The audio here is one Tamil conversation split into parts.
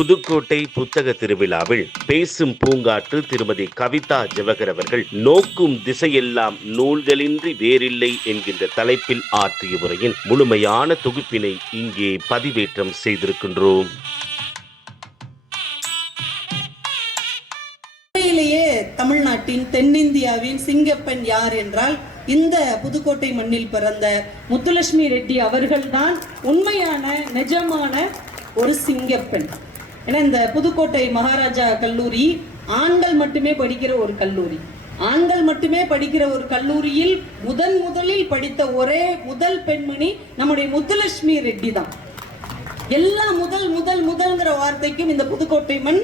புதுக்கோட்டை புத்தக திருவிழாவில் பேசும் பூங்காற்று திருமதி கவிதா ஜவஹர் அவர்கள் நோக்கும் திசையெல்லாம் நூல்களின்றி வேறில்லை என்கின்ற தலைப்பில் ஆற்றிய உரையின் முழுமையான தொகுப்பினை இங்கே பதிவேற்றம் செய்திருக்கின்றோம். தமிழ்நாட்டின் தென்னிந்தியாவின் சிங்கப்பெண் யார் என்றால் இந்த புதுக்கோட்டை மண்ணில் பிறந்த முத்துலட்சுமி ரெட்டி அவர்கள்தான் உண்மையான நிஜமான ஒரு சிங்கப்பெண். ஏன்னா இந்த புதுக்கோட்டை மகாராஜா கல்லூரி ஆண்கள் மட்டுமே படிக்கிற ஒரு கல்லூரி. ஆண்கள் மட்டுமே படிக்கிற ஒரு கல்லூரியில் முதலில் படித்த ஒரே முதல் பெண்மணி நம்முடைய முத்துலட்சுமி ரெட்டி தான். எல்லா முதல்ங்கிற வார்த்தைக்கும் இந்த புதுக்கோட்டை மண்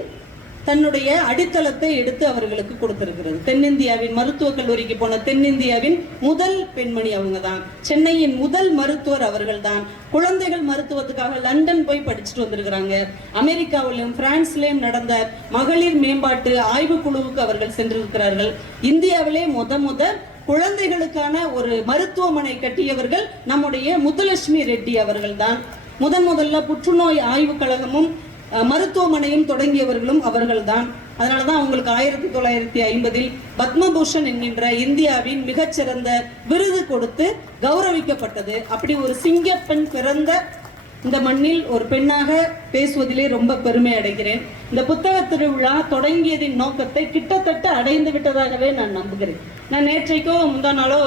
தன்னுடைய அடித்தளத்தை எடுத்து அவர்களுக்கு கொடுத்திருக்கிறது. தென்னிந்தியாவின் மருத்துவக் கல்லூரிக்கு போன தென்னிந்தியாவின் முதல் பெண்மணி அவங்க தான். சென்னையின் முதல் மருத்துவர் அவர்கள் தான். குழந்தைகள் மருத்துவத்துக்காக லண்டன் போய் படிச்சுட்டு வந்திருக்கிறாங்க. அமெரிக்காவிலும் பிரான்ஸ்லயும் நடந்த மகளிர் மேம்பாட்டு ஆய்வு குழுவுக்கு அவர்கள் சென்றிருக்கிறார்கள். இந்தியாவிலே குழந்தைகளுக்கான ஒரு மருத்துவமனை கட்டியவர்கள் நம்முடைய முத்துலட்சுமி ரெட்டி அவர்கள் தான். முதல்ல புற்றுநோய் ஆய்வு கழகமும் மருத்துவமனையும் தொடங்கியவர்களும் அவர்கள்தான். அதனாலதான் அவங்களுக்கு 1950 பத்மபூஷன் என்கின்ற இந்தியாவின் மிகச்சிறந்த விருது கொடுத்து கௌரவிக்கப்பட்டது. அப்படி ஒரு சிங்கப்பெண் பிறந்த இந்த மண்ணில் ஒரு பெண்ணாக பேசுவதிலே ரொம்ப பெருமை அடைகிறேன். இந்த புத்தக திருவிழா தொடங்கியதின் நோக்கத்தை கிட்டத்தட்ட அடைந்து விட்டதாகவே நான் நம்புகிறேன். நான் நேற்றைக்கோ முந்தா நாளோ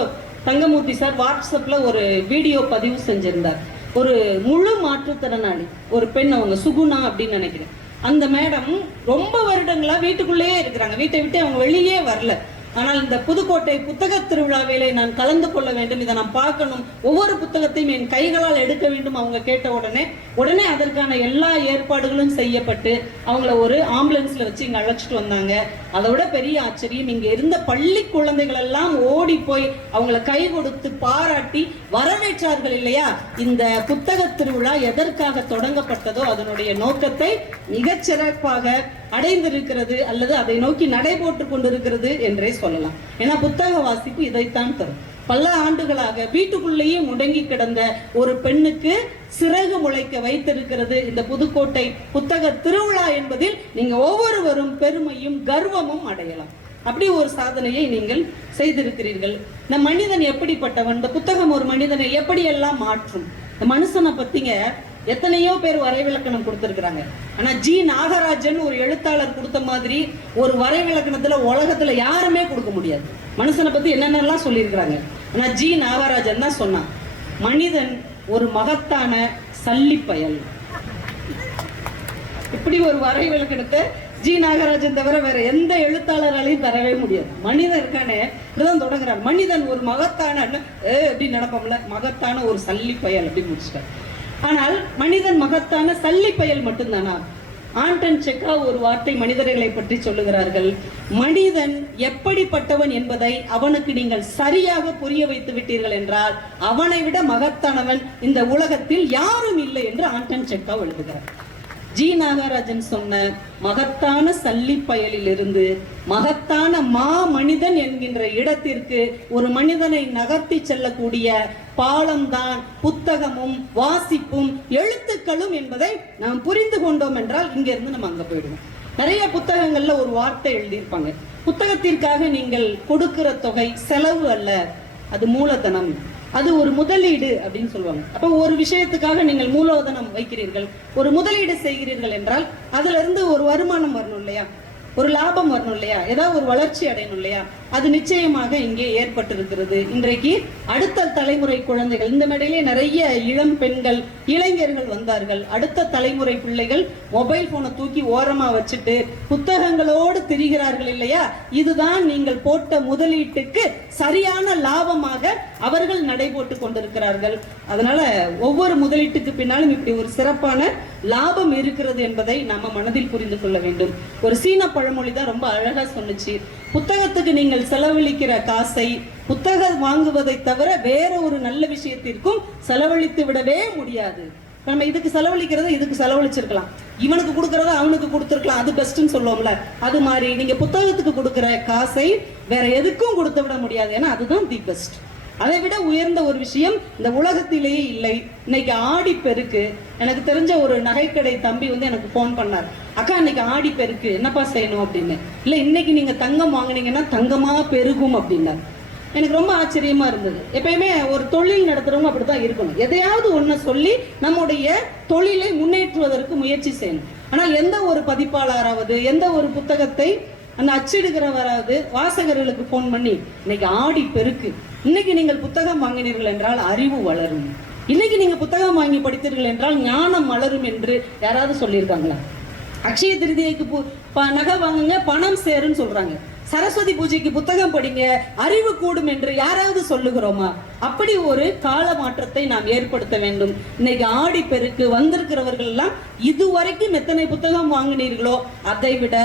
தங்கமூர்த்தி சார் வாட்ஸ்அப்ல ஒரு வீடியோ பதிவு செஞ்சிருந்தார். ஒரு முழு மாற்றுத்திறனாளி ஒரு பெண், அவங்க சுகுணா அப்படின்னு நினைக்கிறேன். அந்த மேடம் ரொம்ப வருடங்களா வீட்டுக்குள்ளேயே இருக்கிறாங்க. வீட்டை விட்டு அவங்க வெளியே வரல. ஆனால் இந்த புதுக்கோட்டை புத்தக திருவிழாவிலே நான் கலந்து கொள்ள வேண்டும், இதை நான் பார்க்கணும், ஒவ்வொரு புத்தகத்தையும் என் கைகளால் எடுக்க வேண்டும் அவங்க கேட்ட உடனே அதற்கான எல்லா ஏற்பாடுகளும் செய்யப்பட்டு அவங்கள ஒரு ஆம்புலன்ஸ்ல வச்சு இங்க அழைச்சிட்டு வந்தாங்க. அதோட பெரிய ஆச்சரியம், இங்க இருந்த பள்ளி குழந்தைகள் எல்லாம் ஓடி போய் அவங்கள கை கொடுத்து பாராட்டி வரவேற்றார்கள் இல்லையா. இந்த புத்தக திருவிழா எதற்காக தொடங்கப்பட்டதோ அதனுடைய நோக்கத்தை மிகச்சிறப்பாக அடைந்திருக்கிறது, அல்லது அதை நோக்கி நடைபோட்டு கொண்டிருக்கிறது என்றே சொல்லலாம். ஏன்னா புத்தக வாசிப்பு இதைத்தான் தரும். பல ஆண்டுகளாக வீட்டுக்குள்ளேயே முடங்கி கிடந்த ஒரு பெண்ணுக்கு சிறகு முளைக்க வைத்திருக்கிறது இந்த புதுக்கோட்டை புத்தக திருவிழா என்பதில் நீங்க ஒவ்வொருவரும் பெருமையும் கர்வமும் அடையலாம். அப்படி ஒரு சாதனையை நீங்கள் செய்திருக்கிறீர்கள். இந்த மனிதன் எப்படிப்பட்டவன், இந்த புத்தகம் ஒரு மனிதனை எப்படியெல்லாம் மாற்றும். இந்த மனுஷனை பத்திங்க எத்தனையோ பேர் வரைவிலக்கணம் கொடுத்திருக்கிறாங்க. ஆனா ஜி நாகராஜன் ஒரு எழுத்தாளர் கொடுத்த மாதிரி ஒரு வரைவிலக்கணத்துல உலகத்துல யாருமே கொடுக்க முடியாது. மனுஷனை பத்தி என்னென்னலாம் சொல்லியிருக்கிறாங்க. ஆனா ஜி நாகராஜன் தான் சொன்னான், மனிதன் ஒரு மகத்தான சல்லிப்பயல். இப்படி ஒரு வரைவிலக்கணத்தை ஜி நாகராஜன் தவிர வேற எந்த எழுத்தாளராலையும் தரவே முடியாது. மனிதன் இருக்கானே இப்படிதான் தொடங்குறார். மனிதன் ஒரு மகத்தான அப்படி நடப்போம்ல, மகத்தான ஒரு சல்லிப்பயல் அப்படி முடிச்சிட்டார். ஆனால் மனிதன் மகத்தான சல்லிப்பயல் மட்டும்தானா? ஆண்டன் செக்கா ஒரு வார்த்தை மனிதர்களை பற்றி சொல்லுகிறார்கள். மனிதன் எப்படிப்பட்டவன் என்பதை அவனுக்கு நீங்கள் சரியாக புரிய வைத்து விட்டீர்கள் என்றால் அவனை விட மகத்தானவன் இந்த உலகத்தில் யாரும் இல்லை என்று ஆண்டன் செக்கா எழுதுகிறார். ஜி நாகராஜன் சொன்ன மகத்தான சல்லிப்பயலில் இருந்து மகத்தான மனிதன் என்கின்ற இடத்திற்கு ஒரு மனிதனை நகர்த்தி செல்லக்கூடிய பாலம்தான் புத்தகமும் வாசிப்பும் எழுத்துக்களும் என்பதை நாம் புரிந்து கொண்டோம் என்றால் இங்கிருந்து நம்ம அங்க போயிடுவோம். நிறைய புத்தகங்கள்ல ஒரு வார்த்தை எழுதியிருப்பாங்க, புத்தகத்திற்காக நீங்கள் கொடுக்கிற தொகை செலவு அல்ல, அது மூலதனம், அது ஒரு முதலீடு அப்படின்னு சொல்லுவாங்க. அப்போ ஒரு விஷயத்துக்காக நீங்கள் மூலதனம் வைக்கிறீர்கள், ஒரு முதலீடு செய்கிறீர்கள் என்றால் அதுல இருந்து ஒரு வருமானம் வரணும் இல்லையா, ஒரு லாபம் வரணும் இல்லையா, ஏதாவது ஒரு வளர்ச்சி அடையணும் இல்லையா. அது நிச்சயமாக இங்கே ஏற்பட்டிருக்கிறது. இன்றைக்கு அடுத்த தலைமுறை குழந்தைகள், இந்த மேடையிலே நிறைய இளம் பெண்கள் இளைஞர்கள் வந்தார்கள். அடுத்த தலைமுறை பிள்ளைகள் மொபைல் போனை தூக்கி ஓரமா வச்சுட்டு புத்தகங்களோடு திரிகிறார்கள் இல்லையா. இதுதான் நீங்கள் போட்ட முதலீட்டுக்கு சரியான லாபமாக அவர்கள் நடைபோட்டு கொண்டிருக்கிறார்கள். அதனால ஒவ்வொரு முதலீட்டுக்கு பின்னாலும் இப்படி ஒரு சிறப்பான லாபம் இருக்கிறது என்பதை நாம மனதில் புரிந்து கொள்ள வேண்டும். ஒரு சீன பழமொழி தான் ரொம்ப அழகா சொன்னுச்சு, புத்தகத்துக்கு நீங்கள் செலவழிக்கிற காசை புத்தகம் வாங்குவதை தவிர வேற ஒரு நல்ல விஷயத்திற்கும் செலவழித்து விடவே முடியாது. நம்ம இதுக்கு செலவழிக்கிறத இதுக்கு செலவழிச்சிருக்கலாம், இவனுக்கு கொடுக்கறத அவனுக்கு கொடுத்துருக்கலாம், அது பெஸ்ட்னு சொல்லுவோம்ல. அது மாதிரி நீங்க புத்தகத்துக்கு கொடுக்கிற காசை வேற எதுக்கும் கொடுத்து விட முடியாது. ஏன்னா அதுதான் தி பெஸ்ட். அதை விட உயர்ந்த ஒரு விஷயம் இந்த உலகத்திலேயே இல்லை. இன்னைக்கு ஆடி பெருக்கு. எனக்கு தெரிஞ்ச ஒரு நகைக்கடை தம்பி எனக்கு போன் பண்ணார். அக்கா இன்னைக்கு ஆடி பெருக்கு என்னப்பா செய்யணும் அப்படின்னு. இல்லை இன்னைக்கு நீங்க தங்கம் வாங்கினீங்கன்னா தங்கமா பெருகும் அப்படின்னாரு. எனக்கு ரொம்ப ஆச்சரியமா இருந்தது. எப்பயுமே ஒரு தொழில் நடத்துறவங்க அப்படித்தான் இருக்கணும். எதையாவது ஒண்ணு சொல்லி நம்முடைய தொழிலை முன்னேற்றுவதற்கு முயற்சி செய்யணும். ஆனால் எந்த ஒரு பதிப்பாளராவது எந்த ஒரு புத்தகத்தை அந்த அச்சிடுகிறவராவது வாசகர்களுக்கு போன் பண்ணி இன்னைக்கு ஆடி பெருக்கு, இன்னைக்கு நீங்கள் புத்தகம் வாங்கினீர்கள் என்றால் அறிவு வளரும், இன்னைக்கு நீங்க புத்தகம் வாங்கி படித்தீர்கள் என்றால் ஞானம் மலரும் என்று யாராவது சொல்லியிருக்காங்களா? அக்ஷய திருதியைக்கு நகை வாங்குங்க பணம் சேருன்னு சொல்றாங்க. சரஸ்வதி பூஜைக்கு புத்தகம் படிங்க அறிவு கூடும் என்று யாராவது சொல்லுகிறோமா? அப்படி ஒரு கால மாற்றத்தை நாம் ஏற்படுத்த வேண்டும். இன்னைக்கு ஆடி பெருக்கு வந்திருக்கிறவர்கள் எல்லாம் இதுவரைக்கும் எத்தனை புத்தகம் வாங்கினீர்களோ அதை விட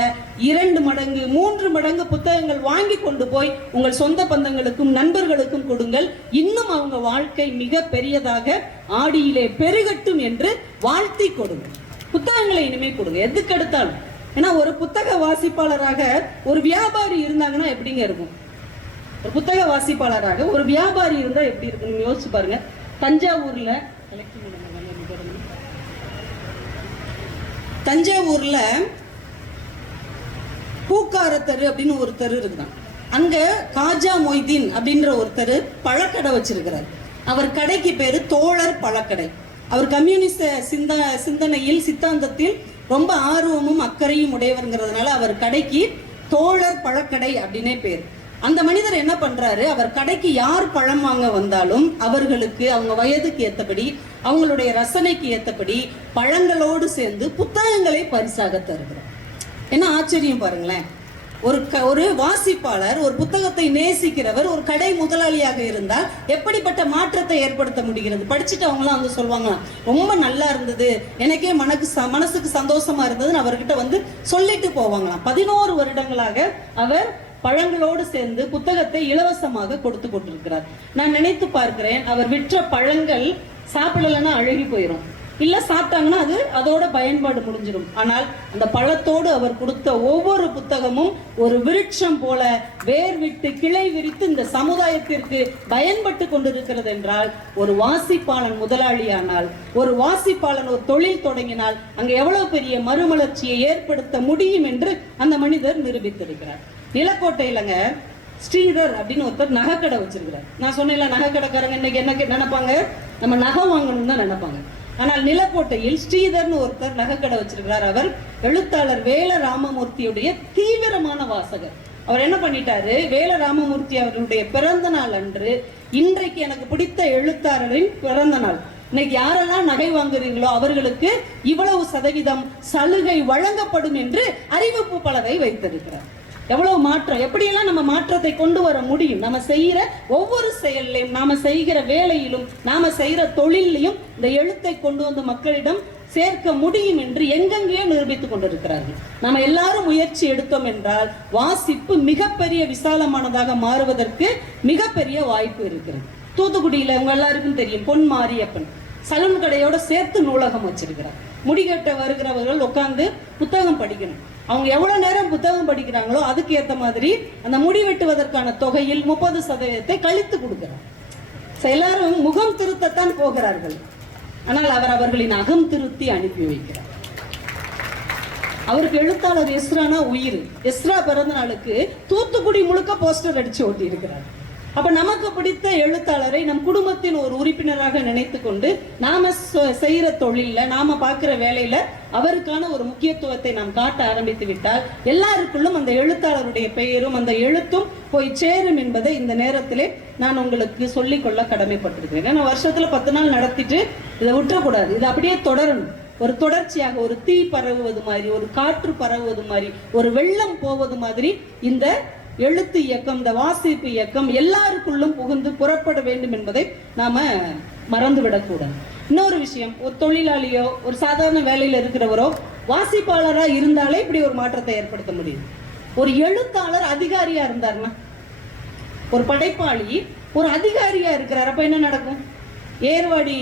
2 மடங்கு 3 மடங்கு புத்தகங்கள் வாங்கி கொண்டு போய் உங்கள் சொந்த பந்தங்களுக்கும் நண்பர்களுக்கும் கொடுங்கள். இன்னும் அவங்க வாழ்க்கை மிக பெரியதாக ஆடியிலே பெருகட்டும் என்று வாழ்த்தி கொடுங்க. புத்தகங்களை இனிமே கொடுங்க எதுக்கு எடுத்தாலும். ஏன்னா ஒரு புத்தக வாசிப்பாளராக ஒரு வியாபாரி இருந்தாங்கன்னா எப்படிங்க இருக்கும்? ஒரு புத்தக வாசிப்பாளராக ஒரு வியாபாரி இருந்தா எப்படி இருக்கும் யோசிச்சு பாருங்க. தஞ்சாவூர்ல பூக்கார தெரு அப்படின்னு ஒரு தெரு இருக்குதான். அங்க காஜா மொய்தீன் அப்படின்ற ஒருத்தர் பழக்கடை வச்சிருக்கிறார். அவர் கடைக்கு பேரு தோழர் பழக்கடை. அவர் கம்யூனிஸ்ட் சிந்தனையில் சித்தாந்தத்தில் ரொம்ப ஆர்வமும் அக்கறையும் உடையவர்ங்கிறதுனால அவர் கடைக்கு தோழர் பழக்கடை அப்படின்னே பேர். அந்த மனிதர் என்ன பண்றாரு, அவர் கடைக்கு யார் பழம் வாங்க வந்தாலும் அவர்களுக்கு அவங்க வயதுக்கு ஏற்றபடி அவங்களுடைய ரசனைக்கு ஏற்றபடி பழங்களோடு சேர்ந்து புத்தகங்களை பரிசாக தருகிறார். என்ன ஆச்சரியம் பாருங்களேன். ஒரு வாசிப்பாளர், ஒரு புத்தகத்தை நேசிக்கிறவர், ஒரு கடை முதலாளியாக இருந்தால் எப்படிப்பட்ட மாற்றத்தை ஏற்படுத்த முடிகிறது? படிச்சுட்டு அவங்களாம் வந்து சொல்லுவாங்களாம், ரொம்ப நல்லா இருந்தது, எனக்கே மனசுக்கு சந்தோஷமா இருந்ததுன்னு அவர்கிட்ட வந்து சொல்லிட்டு போவாங்களாம். 11 வருடங்களாக அவர் பழங்களோடு சேர்ந்து புத்தகத்தை இலவசமாக கொடுத்து கொண்டிருக்கிறார். நான் நினைத்து பார்க்கிறேன், அவர் விற்ற பழங்கள் சாப்பிடலன்னா அழுகி போயிடும், இல்ல சாப்பிட்டாங்கன்னா அதோட பயன்பாடு முடிஞ்சிடும். ஆனால் அந்த பழத்தோடு அவர் கொடுத்த ஒவ்வொரு புத்தகமும் ஒரு விருட்சம் போல வேர் விட்டு கிளை விரித்து இந்த சமுதாயத்திற்கு பயன்பட்டு கொண்டிருக்கிறது என்றால், ஒரு வாசிப்பாளன் முதலாளியானால், ஒரு வாசிப்பாளன் ஒரு தொழில் தொடங்கினால் அங்க எவ்வளவு பெரிய மறுமலர்ச்சியை ஏற்படுத்த முடியும் என்று அந்த மனிதர் நிரூபித்திருக்கிறார். நிலக்கோட்டையிலங்க ஸ்ரீதர் அப்படின்னு ஒருத்தர் நகைக்கடை வச்சிருக்கிறார். நான் சொன்னேன்ல, நகைக்கடைக்காரங்க இன்னைக்கு என்ன நினைப்பாங்க, நம்ம நகை வாங்கணும்னு தான் நினைப்பாங்க. ஆனால் நிலக்கோட்டையில் ஸ்ரீதர்னு ஒருத்தர் நகைக்கடை வச்சிருக்கிறார். அவர் எழுத்தாளர் வேல ராமமூர்த்தியுடைய தீவிரமான வாசகர். அவர் என்ன பண்ணிட்டாரு, வேல ராமமூர்த்தி அவர்களுடைய பிறந்த நாள் அன்று, இன்றைக்கு எனக்கு பிடித்த எழுத்தாளரின் பிறந்த நாள், இன்னைக்கு யாரெல்லாம் நகை வாங்குறீங்களோ அவர்களுக்கு இவ்வளவு சதவீதம் சலுகை வழங்கப்படும் என்று அறிவிப்பு பலகை வைத்திருக்கிறார். எவ்வளவு மாற்றம், எப்படியெல்லாம் நம்ம மாற்றத்தை கொண்டு வர முடியும்? நம்ம செய்யற ஒவ்வொரு செயலையும், நாம செய்கிற வேலையிலும், நாம செய்யற தொழிலையும் இந்த எழுத்தை கொண்டு வந்து மக்களிடம் சேர்க்க முடியும் என்று எங்கெங்கேயோ நிரூபித்துக் கொண்டிருக்கிறார்கள். நம்ம எல்லாரும் முயற்சி எடுத்தோம் என்றால் வாசிப்பு மிகப்பெரிய விசாலமானதாக மாறுவதற்கு மிகப்பெரிய வாய்ப்பு இருக்கிறது. தூத்துக்குடியில உங்க எல்லாருக்கும் தெரியும், பொன் மாரியப்பன் சலூன் கடையோட சேர்த்து நூலகம் வச்சிருக்கிறார். முடிகட்ட வருகிறவர்கள் உட்கார்ந்து புத்தகம் படிக்கணும். அவங்க எவ்வளவு நேரம் புத்தகம் படிக்கிறாங்களோ அதுக்கு ஏற்ற மாதிரி அந்த முடி வெட்டுவதற்கான தொகையில் 30% கழித்து கொடுக்கிறார். எல்லாரும் முகம் திருத்தத்தான் போகிறார்கள், ஆனால் அவர் அவர்களின் அகம் திருத்தி அனுப்பி வைக்கிறார். அவருக்கு எழுத்தாளர் எஸ்ரானா உயிர். எஸ்ரா பிறந்த நாளுக்கு தூத்துக்குடி முழுக்க போஸ்டர் அடிச்சு ஓட்டி இருக்கிறார். அப்ப நமக்கு பிடித்த எழுத்தாளரை நம் குடும்பத்தின் ஒரு உறுப்பினராக நினைத்து கொண்டு நாம செய்யற தொழில, நாம பார்க்கிற வேலையில அவருக்கான ஒரு முக்கியத்துவத்தை நாம் காட்ட ஆரம்பித்து விட்டால் எல்லாருக்குள்ளும் அந்த எழுத்தாளருடைய பெயரும் அந்த எழுத்தும் போய் சேரும் என்பதை இந்த நேரத்திலே நான் உங்களுக்கு சொல்லிக்கொள்ள கடமைப்பட்டிருக்கிறேன். ஏன்னா வருஷத்துல 10 நாள் நடத்திட்டு இதை விட்டுறக்கூடாது, இது அப்படியே தொடரணும். ஒரு தொடர்ச்சியாக ஒரு தீ பரவுவது மாதிரி, ஒரு காற்று பரவுவது மாதிரி, ஒரு வெள்ளம் போவது மாதிரி இந்த எழுத்து இயக்கம், இந்த வாசிப்பு இயக்கம் எல்லாருக்குள்ளும் புகுந்து புறப்பட வேண்டும் என்பதை நாம மறந்துவிடக்கூடாது. இன்னொரு விஷயம், ஒரு தொழிலாளியோ ஒரு சாதாரண வேலையில் இருக்கிறவரோ வாசிப்பாளரா இருந்தாலே இப்படி ஒரு மாற்றத்தை ஏற்படுத்த முடியும். ஒரு எழுத்தாளர் அதிகாரியா இருந்தார்னா, ஒரு படைப்பாளி ஒரு அதிகாரியா இருக்கிறார், அப்ப என்ன நடக்கும்? ஏர்வாடி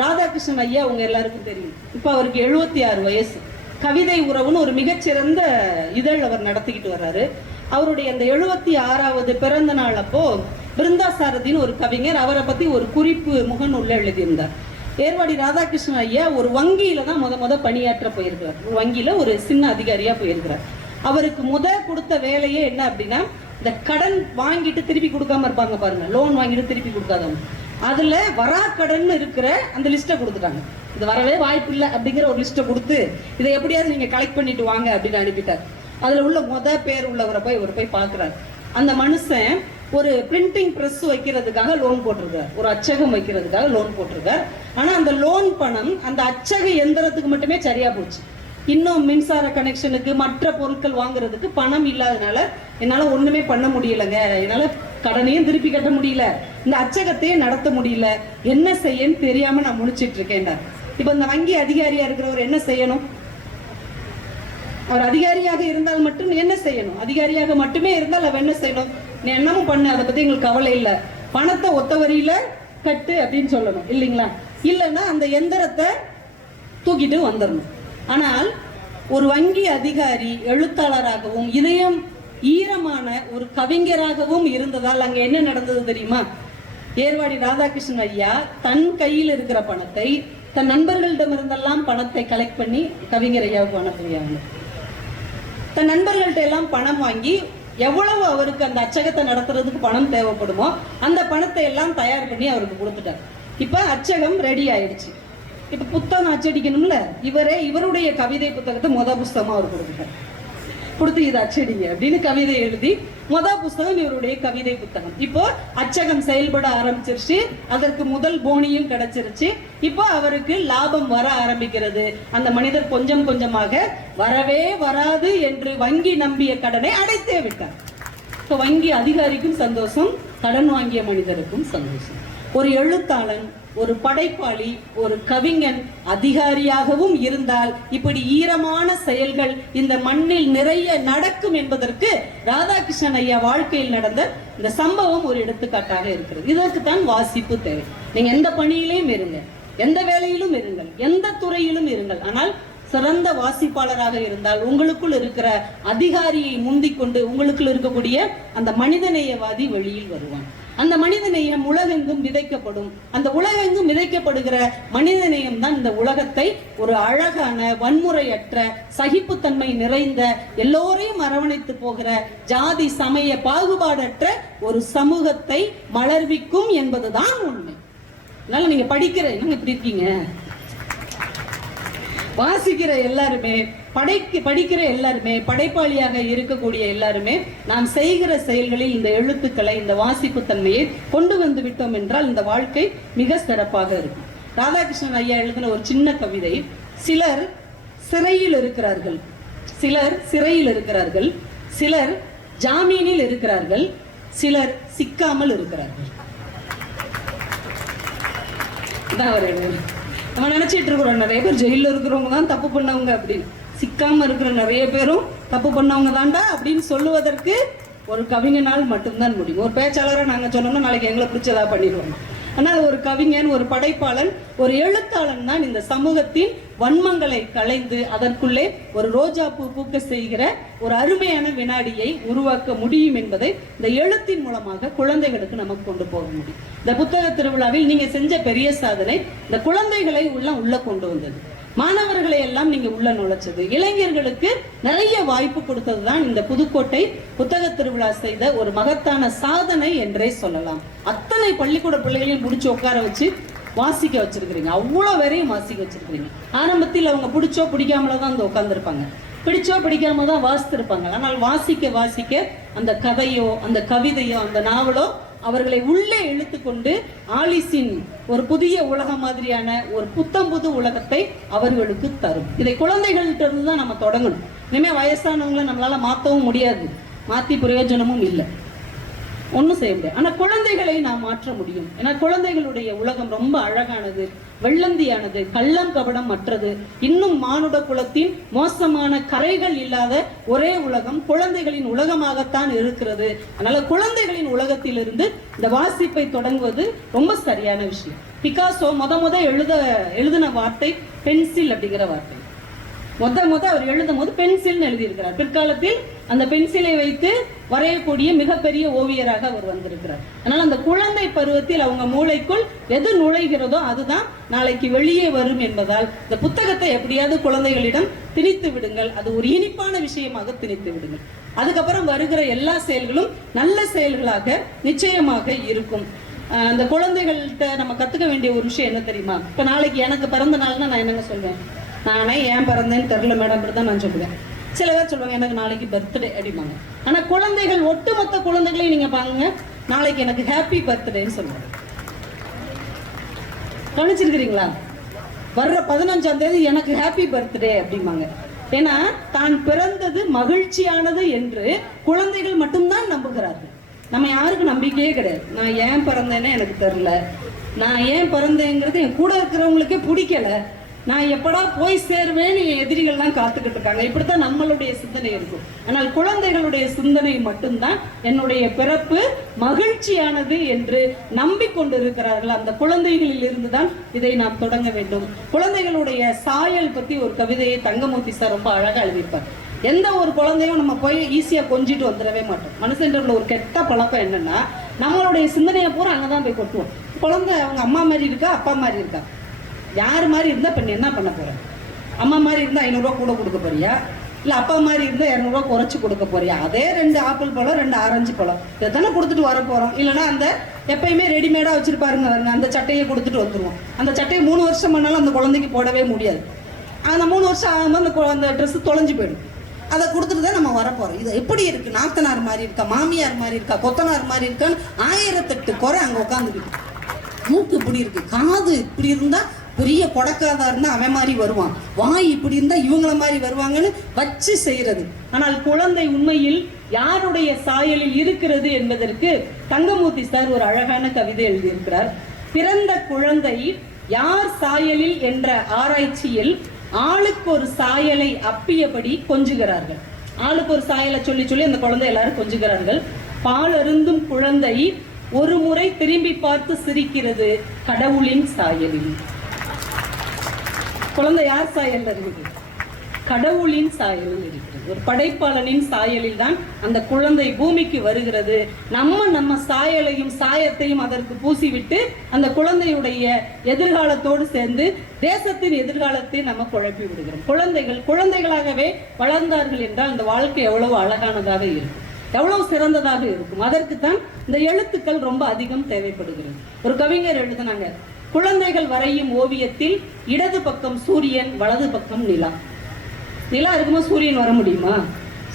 ராதாகிருஷ்ணன் ஐயா உங்க எல்லாருக்கும் தெரியும், இப்ப அவருக்கு 76 வயசு. கவிதை உறவுன்னு ஒரு மிகச்சிறந்த இதழ் அவர் நடத்திக்கிட்டு வர்றாரு. அவருடைய அந்த 76வது பிறந்த நாள் அப்போ பிருந்தா சாரதின்னு ஒரு கவிஞர் அவரை பத்தி ஒரு குறிப்பு முகநூல்ல எழுதியிருந்தார். ஏர்வாடி ராதாகிருஷ்ணன் ஐயா ஒரு வங்கியில தான் முத பணியாற்ற போயிருக்கிறார். ஒரு வங்கியில ஒரு சின்ன அதிகாரியா போயிருக்கிறார். அவருக்கு கொடுத்த வேலையே என்ன அப்படின்னா, இந்த கடன் வாங்கிட்டு திருப்பி கொடுக்காம இருப்பாங்க பாருங்க, லோன் வாங்கிட்டு திருப்பி கொடுக்காதவங்க, அதுல வராக்கடன் இருக்கிற அந்த லிஸ்ட்டை கொடுத்துட்டாங்க. இது வரவே வாய்ப்பு இல்லை அப்படிங்கிற ஒரு லிஸ்ட்டை கொடுத்து இதை எப்படியாவது நீங்க கலெக்ட் பண்ணிட்டு வாங்க அப்படின்னு அனுப்பிட்டார். அதுல உள்ள பேர் உள்ளவரை போய் பார்க்கிறார். அந்த மனுஷன் ஒரு பிரிண்டிங் பிரஸ் வைக்கிறதுக்காக லோன் போட்டிருக்கார், ஒரு அச்சகம் வைக்கிறதுக்காக லோன் போட்டிருக்கார். ஆனா அந்த லோன் பணம் அந்த அச்சக எந்திரத்துக்கு மட்டுமே சரியா போச்சு. இன்னும் மின்சார கனெக்ஷனுக்கு மற்ற பொருட்கள் வாங்குறதுக்கு பணம் இல்லாதனால என்னால ஒண்ணுமே பண்ண முடியலைங்க, என்னால கடனையும் திருப்பி கட்ட முடியல, இந்த அச்சகத்தையும் நடத்த முடியல, என்ன செய்யன்னு தெரியாம நான் முழிச்சிட்டு இருக்கேன். இப்ப இந்த வங்கி அதிகாரியா இருக்கிறவர் என்ன செய்யணும்? அவர் அதிகாரியாக இருந்தால் மட்டும் என்ன செய்யணும்? அதிகாரியாக மட்டுமே இருந்தால் அவர் என்ன செய்யணும்? நீ என்னமும் பண்ணு, அதை பத்தி எங்களுக்கு கவலை இல்லை, பணத்தை ஒத்த வரியில கட்டு அப்படின்னு சொல்லணும் இல்லைங்களா? இல்லைன்னா அந்த எந்திரத்தை தூக்கிட்டு வந்துடணும். ஆனால் ஒரு வங்கி அதிகாரி எழுத்தாளராகவும் இதயம் ஈரமான ஒரு கவிஞராகவும் இருந்ததால் அங்க என்ன நடந்தது தெரியுமா? ஏர்வாடி ராதாகிருஷ்ணன் ஐயா தன் கையில் இருக்கிற பணத்தை தன் நண்பர்களிடமிருந்தெல்லாம் பணத்தை கலெக்ட் பண்ணி கவிஞர் ஐயாவுக்கு அனுப்புவாங்க. தன் நண்பர்கள்ட்ட எல்லாம் பணம் வாங்கி எவ்வளவு அவருக்கு அந்த அச்சகத்தை நடத்துறதுக்கு பணம் தேவைப்படுமோ அந்த பணத்தை எல்லாம் தயார் பண்ணி அவருக்கு கொடுத்துட்டார். இப்ப அச்சகம் ரெடி ஆயிடுச்சு. இப்ப புத்தகம் அச்சடிக்கணும்ல, இவருடைய கவிதை புத்தகத்தை புஸ்தகமா அவர் கொடுத்துட்டார். கொடுத்து இதை அச்சடிங்க அப்படின்னு கவிதை எழுதி புஸ்தகம் இவருடைய கவிதை புத்தகம். இப்போ அச்சகம் செயல்பட ஆரம்பிச்சிருச்சு, அதற்கு முதல் போனியும் கிடைச்சிருச்சு. இப்போ அவருக்கு லாபம் வர ஆரம்பிக்கிறது. அந்த மனிதர் கொஞ்சம் கொஞ்சமாக வரவே வராது என்று வங்கி நம்பிய கடனை அடைத்தே விட்டார். இப்போ வங்கி அதிகாரிக்கும் சந்தோஷம், கடன் வாங்கிய மனிதருக்கும் சந்தோஷம். ஒரு எழுத்தாளன், ஒரு படைப்பாளி, ஒரு கவிஞன் அதிகாரியாகவும் இருந்தால் இப்படி ஈரமான செயல்கள் இந்த மண்ணில் நிறைய நடக்கும் என்பதற்கு ராதாகிருஷ்ணன் ஐயா வாழ்க்கையில் நடந்த இந்த சம்பவம் ஒரு எடுத்துக்காட்டாக இருக்கிறது. இதற்கு தான் வாசிப்பு தேவை. நீங்க எந்த பணியிலையும் இருங்க, எந்த வேலையிலும் இருங்கள், எந்த துறையிலும் இருங்கள், ஆனால் சிறந்த வாசிப்பாளராக இருந்தால் உங்களுக்குள் இருக்கிற அதிகாரியை முந்திக் கொண்டு உங்களுக்குள் இருக்கக்கூடிய அந்த மனிதநேயவாதி வெளியில் வருவான். அந்த மனிதநேயம் உலகெங்கும் விதைக்கப்படும். அந்த உலகெங்கும் விதைக்கப்படுகிற மனிதநேயம் தான் இந்த உலகத்தை ஒரு அழகான, வன்முறையற்ற, சகிப்புத்தன்மை நிறைந்த, எல்லோரையும் அரவணைத்து போகிற, ஜாதி சமய பாகுபாடற்ற ஒரு சமூகத்தை மலர்விக்கும் என்பதுதான் உண்மை. அதனால நீங்க என்னங்க இப்படி இருக்கீங்க, வாசிக்கிற எல்லாருமே, படிக்கிற எல்லாருமே, படைப்பாளியாக இருக்கக்கூடிய எல்லாருமே நாம் செய்கிற செயல்களில் இந்த எழுத்துக்களை, இந்த வாசிப்பு தன்மையை கொண்டு வந்து விட்டோம் என்றால் இந்த வாழ்க்கை மிக சிறப்பாக இருக்கும். ராதாகிருஷ்ணன் ஐயா எழுதின ஒரு சின்ன கவிதை. சிலர் சிறையில் இருக்கிறார்கள், சிலர் ஜாமீனில் இருக்கிறார்கள், சிலர் சிக்காமல் இருக்கிறார்கள். நம்ம நினைச்சிட்டு இருக்கிறோம் நிறைய பேர் ஜெயில இருக்கிறவங்க தான் தப்பு பண்ணவங்க அப்படின்னு. சிக்காம இருக்கிற நிறைய பேரும் தப்பு பண்ணவங்க தாண்டா அப்படின்னு சொல்லுவதற்கு ஒரு கவிஞனால் மட்டும்தான் முடியும். ஒரு பேச்சாளரை நாங்க சொன்னோம்னா நாளைக்கு எங்களை பிடிச்சதா பண்ணிடுவோம். ஆனால் ஒரு கவிஞன், ஒரு படைப்பாளன், ஒரு எழுத்தாளன் தான் இந்த சமூகத்தின் வன்மங்களை களைந்து அதற்குள்ளே ஒரு ரோஜா பூ பூக்க செய்கிற ஒரு அருமையான வினாடியை உருவாக்க முடியும் என்பதை இந்த எழுத்தின் மூலமாக குழந்தைகளுக்கு நமக்கு கொண்டு போக முடியும். இந்த புத்தக திருவிழாவில் நீங்க செஞ்ச பெரிய சாதனை இந்த குழந்தைகளை உள்ள கொண்டு வந்தது, மாணவர்களை எல்லாம் நீங்க உள்ள நுழைச்சது, இளைஞர்களுக்கு நிறைய வாய்ப்பு கொடுத்ததுதான் இந்த புதுக்கோட்டை புத்தக திருவிழா செய்த ஒரு மகத்தான சாதனை என்றே சொல்லலாம். அத்தனை பள்ளிக்கூட பிள்ளைகளையும் பிடிச்சி உட்கார வச்சு வாசிக்க வச்சிருக்கிறீங்க, அவ்வளவு வரையும் வாசிக்க வச்சிருக்கிறீங்க. ஆரம்பத்தில் அவங்க பிடிச்சோ பிடிக்காமல தான் வந்து உட்கார்ந்துருப்பாங்க, பிடிச்சோ பிடிக்காம தான் வாசித்திருப்பாங்க. ஆனால் வாசிக்க வாசிக்க அந்த கதையோ, அந்த கவிதையோ, அந்த நாவலோ அவர்களை உள்ளே இழுத்து கொண்டு ஆலிஸின் ஒரு புதிய உலகம் மாதிரியான ஒரு புது உலகத்தை அவர்களுக்கு தரும். இதை குழந்தைகள்கிட்ட இருந்து தான் நம்ம தொடங்கணும். இனிமே வயசானவங்களை நம்மளால மாற்றவும் முடியாது, மாற்றி பிரயோஜனமும் இல்லை, ஒன்றும் செய்ய முடியாது. ஆனால் குழந்தைகளை நாம் மாற்ற முடியும். ஏன்னா குழந்தைகளுடைய உலகம் ரொம்ப அழகானது, வெள்ளந்தியானது, கள்ளம் கபடம் மற்றது. இன்னும் மானுட குலத்தின் மோசமான கரைகள் இல்லாத ஒரே உலகம் குழந்தைகளின் உலகமாகத்தான் இருக்கிறது. அதனால குழந்தைகளின் உலகத்திலிருந்து இந்த வாசிப்பை தொடங்குவது ரொம்ப சரியான விஷயம். பிகாசோ முத எழுதின வார்த்தை பென்சில் அப்படிங்கிற வார்த்தை. அவர் எழுதும் போது பென்சில் எழுதியிருக்கிறார். பிற்காலத்தில் அந்த பென்சிலை வைத்து வரையக்கூடிய மிகப்பெரிய ஓவியராக அவர் வந்திருக்கிறார். அதனால் அந்த குழந்தை பருவத்தில் அவங்க மூளைக்குள் எது நுழைகிறதோ அதுதான் நாளைக்கு வெளியே வரும் என்பதால் இந்த புத்தகத்தை எப்படியாவது குழந்தைகளிடம் திணித்து விடுங்கள். அது ஒரு இனிப்பான விஷயமாக திணித்து விடுங்கள். அதுக்கப்புறம் வருகிற எல்லா செயல்களும் நல்ல செயல்களாக நிச்சயமாக இருக்கும். அந்த குழந்தைகள்கிட்ட நம்ம கத்துக்க வேண்டிய ஒரு விஷயம் என்ன தெரியுமா? இப்ப நாளைக்கு எனக்கு பிறந்த நாள்னா நான் என்னங்க சொல்வேன்? நானே ஏன் பிறந்தேன்னு தெரியல மேடம் தான் நான் சொல்லுவேன். சில பேர் சொல்லுவாங்க எனக்கு நாளைக்கு பர்த்டே அப்படிம்பாங்க. ஆனா குழந்தைகள், ஒட்டுமொத்த குழந்தைகளையும் நீங்க பாருங்க, நாளைக்கு எனக்கு ஹாப்பி பர்த்டேன்னு சொல்லுவாங்க. கவனிச்சிருக்கிறீங்களா? வர்ற 15ஆம் தேதி எனக்கு ஹாப்பி பர்த்டே அப்படிம்பாங்க. ஏன்னா தான் பிறந்தது மகிழ்ச்சியானது என்று குழந்தைகள் மட்டும்தான் நம்புகிறார்கள். நம்ம யாருக்கும் நம்பிக்கையே கிடையாது. நான் ஏன் பிறந்தேன்னு எனக்கு தெரியல, நான் ஏன் பிறந்தேங்கிறது என் கூட இருக்கிறவங்களுக்கே பிடிக்கல, நான் எப்படா போய் சேருவேன்னு என் எதிரிகள்லாம் காத்துக்கிட்டு இருக்காங்க. இப்படித்தான் நம்மளுடைய சிந்தனை இருக்கும். ஆனால் குழந்தைகளுடைய சிந்தனை மட்டும்தான் என்னுடைய பிறப்பு மகிழ்ச்சியானது என்று நம்பிக்கொண்டிருக்கிறார்கள். அந்த குழந்தைகளில் இருந்துதான் இதை நாம் தொடங்க வேண்டும். குழந்தைகளுடைய சாயல் பத்தி ஒரு கவிதையை தங்கமூர்த்தி சார் ரொம்ப அழகா எழுதியிருப்பார். எந்த ஒரு குழந்தையும் நம்ம போய் ஈஸியா கொஞ்சிட்டு வந்துடவே மாட்டோம். மனுஷன்ற ஒரு கெட்ட பழக்கம் என்னன்னா, நம்மளுடைய சிந்தனையை பூரா அங்கதான் போய் கொட்டுவோம். குழந்தை அவங்க அம்மா மாதிரி இருக்கா, அப்பா மாதிரி இருக்கா, யார் மாதிரி இருந்தா பண்ணி என்ன பண்ண போற? அம்மா மாதிரி இருந்தா 500 ரூபா கூட கொடுக்க போறியா, இல்ல அப்பா மாதிரி இருந்தா 200 ரூபா குறைச்சு கொடுக்க போறியா? அதே 2 ஆப்பிள் பழம் 2 ஆரஞ்சு பழம் இதை தானே கொடுத்துட்டு வர போறோம். இல்லைன்னா அந்த எப்பயுமே ரெடிமேடா வச்சிருப்பாருங்க அந்த சட்டையை கொடுத்துட்டு வந்துருவோம். அந்த சட்டையை 3 வருஷம் பண்ணாலும் அந்த குழந்தைக்கு போடவே முடியாது. அந்த 3 வருஷம் ஆகும்போது அந்த ட்ரெஸ் தொலைஞ்சு போயிடும். அதை கொடுத்துட்டு தான் நம்ம வரப்போறோம். இது எப்படி இருக்கு? நாத்தனார் மாதிரி இருக்கா, மாமியார் மாதிரி இருக்கா, கொத்தனார் மாதிரி இருக்கான்னு 1008 குறை அங்க உட்காந்துக்கிட்டு. மூக்கு இப்படி இருக்கு, காது இப்படி இருந்தா பெரிய கொடக்காதா இருந்தா அவன் மாதிரி வருவான், வாய் இப்படி இருந்தா இவங்கள மாதிரி வருவாங்கன்னு வச்சு செய்யறது. ஆனால் குழந்தை உண்மையில் யாருடைய சாயலில் இருக்கிறது என்பதற்கு தங்கமூர்த்தி சார் ஒரு அழகான கவிதை எழுதியிருக்கிறார். பிறந்த குழந்தை யார் சாயலில் என்ற ஆராய்ச்சியில் ஆளுக்கு ஒரு சாயலை அப்பியபடி கொஞ்சுகிறார்கள். ஆளுக்கு ஒரு சாயலை சொல்லி சொல்லி அந்த குழந்தை எல்லாரும் கொஞ்சுகிறார்கள். பால் அருந்தும் குழந்தை ஒரு முறை திரும்பி பார்த்து சிரிக்கிறது கடவுளின் சாயலில். குழந்தை யார் சாயல்ல இருக்குது? கடவுளின் சாயலில் இருக்கிறது. ஒரு படைப்பாளனின் சாயலில் தான் அந்த குழந்தை பூமிக்கு வருகிறது. நம்ம சாயலையும் சாயத்தையும் அதற்கு பூசிவிட்டு அந்த குழந்தையுடைய எதிர்காலத்தோடு சேர்ந்து தேசத்தின் எதிர்காலத்தை நம்ம குழப்பி விடுகிறோம். குழந்தைகளாகவே வளர்ந்தார்கள் என்றால் இந்த வாழ்க்கை எவ்வளவு அழகானதாக இருக்கும், எவ்வளவு சிறந்ததாக இருக்கும். அதற்குத்தான் இந்த எழுத்துக்கள் ரொம்ப அதிகம் தேவைப்படுகிறது. ஒரு கவிஞர் எழுதினாங்க, குழந்தைகள் வரையும் ஓவியத்தில் இடது பக்கம் சூரியன், வலது பக்கம் நிலா. நிலா இருக்கும்போது சூரியன் வர முடியுமா?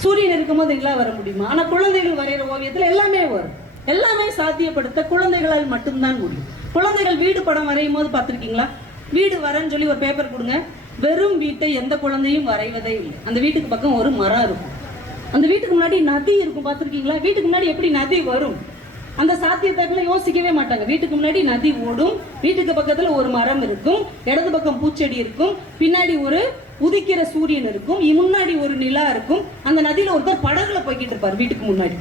சூரியன் இருக்கும்போது நிலா வர முடியுமா? ஆனா குழந்தைகள் வரைகிற ஓவியத்தில் எல்லாமே வரும். எல்லாமே சாத்தியப்படுத்த குழந்தைகளால் மட்டும்தான் முடியும். குழந்தைகள் வீடு படம் வரையும் போது பார்த்துருக்கீங்களா? வீடு வரேன்னு சொல்லி ஒரு பேப்பர் கொடுங்க, வெறும் வீட்டை எந்த குழந்தையும் வரைவதே இல்லை. அந்த வீட்டுக்கு பக்கம் ஒரு மரம் இருக்கும், அந்த வீட்டுக்கு முன்னாடி நதி இருக்கும். பார்த்துருக்கீங்களா? வீட்டுக்கு முன்னாடி எப்படி நதி வரும்? அந்த சாத்தியத்தாக்கெல்லாம் யோசிக்கவே மாட்டாங்க. வீட்டுக்கு முன்னாடி நதி ஓடும், வீட்டுக்கு பக்கத்துல ஒரு மரம் இருக்கும், இடது பக்கம் பூச்செடி இருக்கும், பின்னாடி ஒரு உதிக்கிற சூரியன் இருக்கும், முன்னாடி ஒரு நிலா இருக்கும், அந்த நதியில ஒருத்தர் படகுல போய்கிட்டு இருப்பார் வீட்டுக்கு முன்னாடி.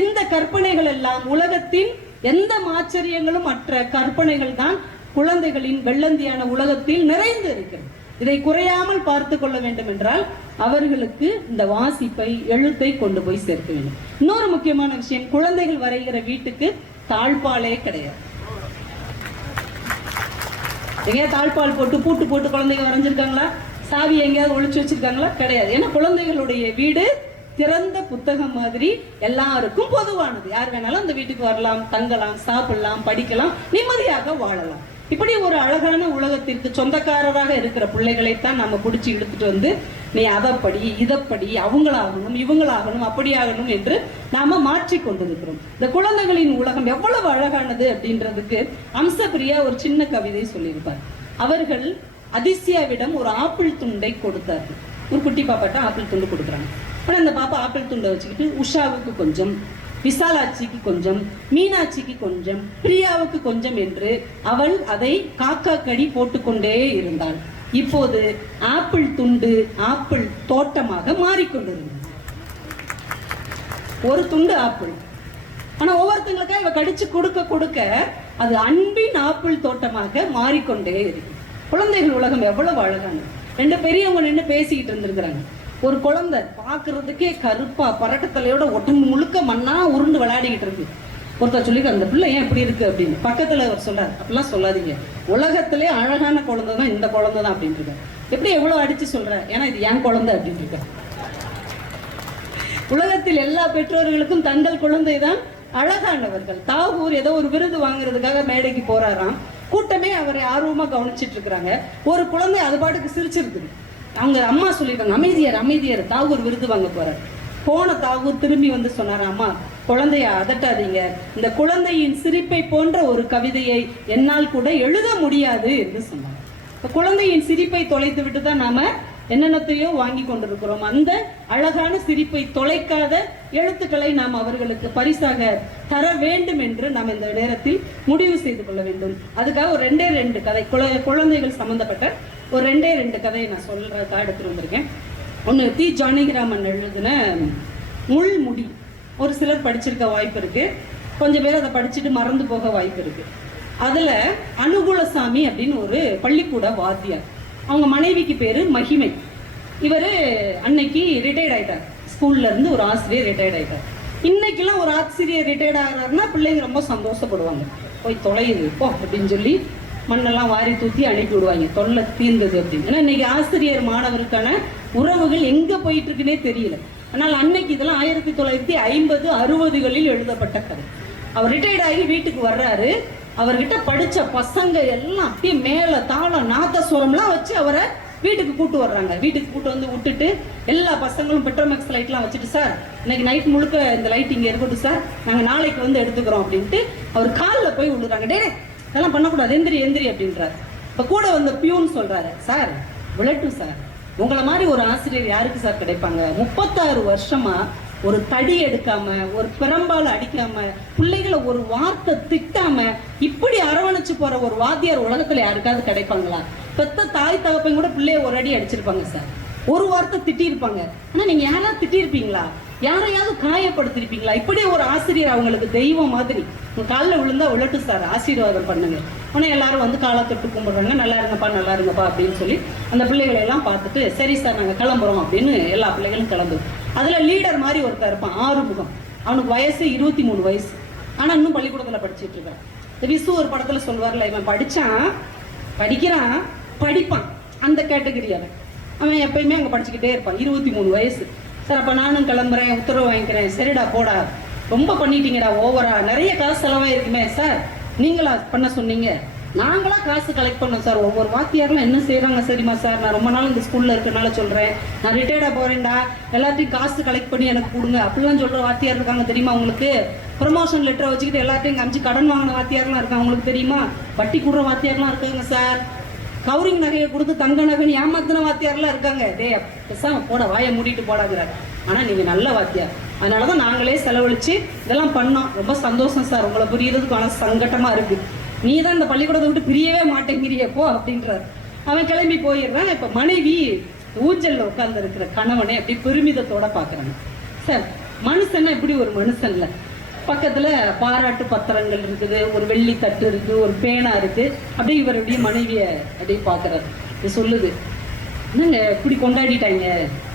இந்த கற்பனைகள் எல்லாம் உலகத்தின் எந்த ஆச்சரியங்களும் மற்ற கற்பனைகள் தான் குழந்தைகளின் வெள்ளந்தியான உலகத்தில் நிறைந்து இருக்கிறது. இதை குறையாமல் பார்த்து கொள்ள வேண்டும் என்றால் அவர்களுக்கு இந்த வாசிப்பை, எழுத்தை கொண்டு போய் சேர்க்க வேண்டும். இன்னொரு முக்கியமான விஷயம், குழந்தைகள் வரைகிற வீட்டுக்கு தாழ்பாலே கிடையாது. எங்கேயாவது தாழ்பால் போட்டு பூட்டு போட்டு குழந்தைங்க வரைஞ்சிருக்காங்களா? சாவி எங்கேயாவது ஒழிச்சு வச்சிருக்காங்களா? கிடையாது. ஏன்னா குழந்தைகளுடைய வீடு திறந்த புத்தகம் மாதிரி, எல்லாருக்கும் பொதுவானது. யார் வேணாலும் அந்த வீட்டுக்கு வரலாம், தங்கலாம், சாப்பிடலாம், படிக்கலாம், நிம்மதியாக வாழலாம். இப்படி ஒரு அழகான உலகத்திற்கு சொந்தக்காரராக இருக்கிற பிள்ளைகளைத்தான் நம்ம பிடிச்சி இழுத்துட்டு வந்து நீ அதைப்படி இதைப்படி அவங்களாகணும் இவங்களாகணும் அப்படி ஆகணும் என்று நாம மாற்றி கொண்டிருக்கிறோம். இந்த குழந்தைகளின் உலகம் எவ்வளவு அழகானது அப்படின்றதுக்கு அம்சப்பிரியா ஒரு சின்ன கவிதை சொல்லியிருப்பார். அவர்கள் அதிசயாவிடம் ஒரு ஆப்பிள் துண்டை கொடுத்தார்கள். ஒரு குட்டி பாப்பாட்ட ஆப்பிள் துண்டு கொடுக்குறாங்க. ஆனால் அந்த பாப்பா ஆப்பிள் துண்டை வச்சுக்கிட்டு உஷாவுக்கு கொஞ்சம், விசாலாட்சிக்கு கொஞ்சம், மீனாட்சிக்கு கொஞ்சம், பிரியாவுக்கு கொஞ்சம் என்று அவள் அதை காக்கா கடி போட்டுக்கொண்டே இருந்தாள். இப்போது ஆப்பிள் துண்டு ஆப்பிள் தோட்டமாக மாறிக்கொண்டிருந்தது. ஒரு துண்டு ஆப்பிள், ஆனா ஒவ்வொருத்தங்களுக்கா இவ கடிச்சு கொடுக்க கொடுக்க அது அன்பின் ஆப்பிள் தோட்டமாக மாறிக்கொண்டே இருக்கு. குழந்தைகள் உலகம் எவ்வளவு அழகானது. 2 பெரியவங்க நின்று பேசிக்கிட்டு இருந்திருக்கிறாங்க. ஒரு குழந்தை பார்க்கறதுக்கே கருப்பா பரட்டத்தலையோட உடம்பு முழுக்க மண்ணா உருண்டு விளையாடிக்கிட்டு இருக்கு. ஒருத்தர் சொல்லி அந்த பிள்ளை ஏன் இப்படி இருக்கு அப்படின்னு. பக்கத்துல அவர் சொல்றாரு, அப்படிலாம் சொல்லாதீங்க, உலகத்திலே அழகான குழந்தை தான் இந்த குழந்தை தான் அப்படின்னு இருக்காரு. எப்படி எவ்வளவு அடிச்சு சொல்ற, ஏன்னா இது என் குழந்தை அப்படின்னு இருக்காரு. உலகத்தில் எல்லா பெற்றோர்களுக்கும் தங்கள் குழந்தை தான் அழகானவர்கள். தாகூர் ஏதோ ஒரு விருது வாங்குறதுக்காக மேடைக்கு போறாராம். கூட்டமே அவரை ஆர்வமா கவனிச்சிட்டு இருக்கிறாங்க. ஒரு குழந்தை அது பாட்டுக்கு சிரிச்சிருக்குது. அவங்க அம்மா சொல்லியிருக்காங்க, அமைதியார் அமைதியார், தாகூர் விருது வாங்க போறார். போன தாகூர் திரும்பி வந்து சொன்னார், அம்மா குழந்தைய அதட்டாதீங்க, இந்த குழந்தையின் சிரிப்பை போன்ற ஒரு கவிதையை என்னால் கூட எழுத முடியாது என்று சொன்னார். இப்போ குழந்தையின் சிரிப்பை தொலைத்து விட்டு தான் நாம என்னென்னத்தையோ வாங்கி கொண்டிருக்கிறோம். அந்த அழகான சிரிப்பை தொலைக்காத எழுத்துக்களை நாம் அவர்களுக்கு பரிசாக தர வேண்டும் என்று நாம் இந்த நேரத்தில் முடிவு செய்து கொள்ள வேண்டும். அதுக்காக ஒரு 2 கதை, குழந்தைகள் சம்பந்தப்பட்ட ஒரு 2 கதையை நான் சொல்றதுக்காக எடுத்துட்டு வந்திருக்கேன். ஒன்று தி ஜானகிராமன் எழுதின முள்முடி. ஒரு சிலர் படிச்சிருக்க வாய்ப்பு இருக்கு, கொஞ்சம் பேர் அதை படிச்சுட்டு மறந்து போக வாய்ப்பு இருக்கு. அதுல அனுகுலசாமி அப்படின்னு ஒரு பள்ளிக்கூட வாத்தியார், அவங்க மனைவிக்கு பேரு மகிமை. இவர் அன்னைக்கு ரிட்டையர்ட் ஆயிட்டார், ஸ்கூல்ல இருந்து ஒரு ஆசிரியர் ரிட்டையர்ட் ஆயிட்டார். இன்னைக்கெல்லாம் ஒரு ஆசிரியர் ரிட்டையர்ட் ஆகிறாருன்னா பிள்ளைங்க ரொம்ப சந்தோஷப்படுவாங்க, போய் தொலையுது போ அப்படின்னு சொல்லி மண்ணெல்லாம் வாரி தூக்கி அனுப்பி விடுவாங்க, தொல்லை தீர்ந்தது அப்படின்னு. ஏன்னா இன்னைக்கு ஆசிரியர் மாணவருக்கான உறவுகள் எங்க போயிட்டு இருக்குன்னே தெரியல. ஆனால் அன்னைக்கு இதெல்லாம் 1950, 60களில் எழுதப்பட்ட கதை. அவர் ரிட்டையர்ட் ஆகி வீட்டுக்கு வர்றாரு. அவர்கிட்ட படிச்ச பசங்க எல்லாம் அப்படியே மேல தாளம் நாதஸ்வரம்லாம் வச்சு அவரை வீட்டுக்கு கூட்டு வர்றாங்க. வீட்டுக்கு கூட்டு வந்து விட்டுட்டு எல்லா பசங்களும் பெட்ரோமேக்ஸ் லைட்லாம் வச்சுட்டு, சார் இன்னைக்கு நைட் முழுக்க இந்த லைட் இங்கே இருக்கட்டும் சார், நாங்கள் நாளைக்கு வந்து எடுத்துக்கிறோம் அப்படின்ட்டு அவர் காலில் போய் விழுறாங்க. டே அதெல்லாம் பண்ணக்கூடாது, எந்திரி எந்திரி அப்படின்றாரு. இப்போ கூட வந்த பியூன் சொல்றாரு, சார் விளட்டும் சார், உங்களை மாதிரி ஒரு ஆசிரியர் யாருக்கு சார் கிடைப்பாங்க? 36 வருஷமா ஒரு தடி எடுக்காம, ஒரு பெரம்பால அடிக்காம, பிள்ளைகளை ஒரு வார்த்தை திட்டாம இப்படி அரவணைச்சு போற ஒரு வாத்தியார் உலகத்துல யாருக்காவது கிடைப்பாங்களா? பெத்த தாய் தகப்பையும் கூட பிள்ளைய ஒரு அடி அடிச்சிருப்பாங்க சார், ஒரு வார்த்தை திட்டிருப்பாங்க. ஆனா நீங்க யாராவது திட்டிருப்பீங்களா? யாரையாவது காயப்படுத்திருப்பீங்களா? இப்படி ஒரு ஆசிரியர் அவங்களுக்கு தெய்வம் மாதிரி. உங்க காலில் விழுந்தா விழட்டு சார், ஆசீர்வாதம் பண்ணுங்க. உடனே எல்லாரும் வந்து காலை தொட்டு கும்பிடுறாங்க, நல்லா இருங்கப்பா அப்படின்னு சொல்லி அந்த பிள்ளைகளை எல்லாம் பார்த்துட்டு, சரி சார் நாங்கள் கிளம்புறோம் அப்படின்னு எல்லா பிள்ளைகளும் கிளம்புது. அதுல லீடர் மாதிரி ஒருத்தர் இருப்பான், ஆறுமுகம். அவனுக்கு வயசு 23 வயசு, ஆனா இன்னும் பள்ளிக்கூடத்துல படிச்சுட்டு இருக்கான். இந்த விசு ஒரு படத்துல சொல்வார்ல, இவன் படிக்கிறான் படிப்பான், அந்த கேட்டகரி அவன் எப்பயுமே அங்க படிச்சுக்கிட்டே இருப்பான். 23 வயசு. சார் அப்ப நானும் கிளம்புறேன், உத்தரவு வாங்கிக்கிறேன். சரிடா போடா, ரொம்ப பண்ணிட்டீங்கடா, ஓவரா நிறைய காசு செலவாயிருக்குமே. சார் நீங்களா பண்ண சொன்னீங்க? நாங்களா காசு கலெக்ட் பண்ணோம் சார். ஒவ்வொரு வாத்தியாரெல்லாம் என்ன செய்யறாங்க சரிமா சார், நான் ரொம்ப நாள் இந்த ஸ்கூல்ல இருக்கனால சொல்றேன், நான் ரிட்டையர்டா போறேன்டா, எல்லாத்தையும் காசு கலெக்ட் பண்ணி எனக்கு கொடுங்க அப்படிலாம் சொல்ற வாத்தியார் இருக்காங்க தெரியுமா உங்களுக்கு? ப்ரொமோஷன் லெட்டரை வச்சுக்கிட்டு எல்லாத்தையும் காமிச்சு கடன் வாங்கின வாத்தியாரெல்லாம் இருக்காங்க உங்களுக்கு தெரியுமா? வட்டி கூடுற வாத்தியாரெல்லாம் இருக்காங்க சார். கவுரிங் நகையை கொடுத்து தங்க நகை ஏமாத்தின வாத்தியாரெல்லாம் இருக்காங்க. டே பெருசாக போட, வாயை மூடிட்டு போடாங்கிறாரு. ஆனா நீங்க நல்ல வாத்தியார், அதனாலதான் நாங்களே செலவழிச்சு இதெல்லாம் பண்ணோம். ரொம்ப சந்தோஷம் சார், உங்களை புரியறதுக்கான சங்கட்டமா இருக்கு, நீ தான் இந்த பள்ளிக்கூடத்தை விட்டு பிரியவே மாட்டேங்கிறிய போ அப்படின்றார். அவன் கிளம்பி போயிடுறான். இப்ப மனைவி ஊஞ்சல்ல உட்கார்ந்து இருக்கிற கணவனை அப்படி பெருமிதத்தோட பாக்குறாங்க. சார் மனுஷன்னா இப்படி ஒரு மனுஷன் இல்ல, பக்கத்துல பாராட்டு பத்திரங்கள் இருக்குது, ஒரு வெள்ளி தட்டு இருக்கு, ஒரு பேனா இருக்கு. அப்படியே இவருடைய மனைவிய அப்படியே பாக்குறாரு. இது சொல்லுது, என்னங்க இப்படி கொண்டாடிட்டாங்க,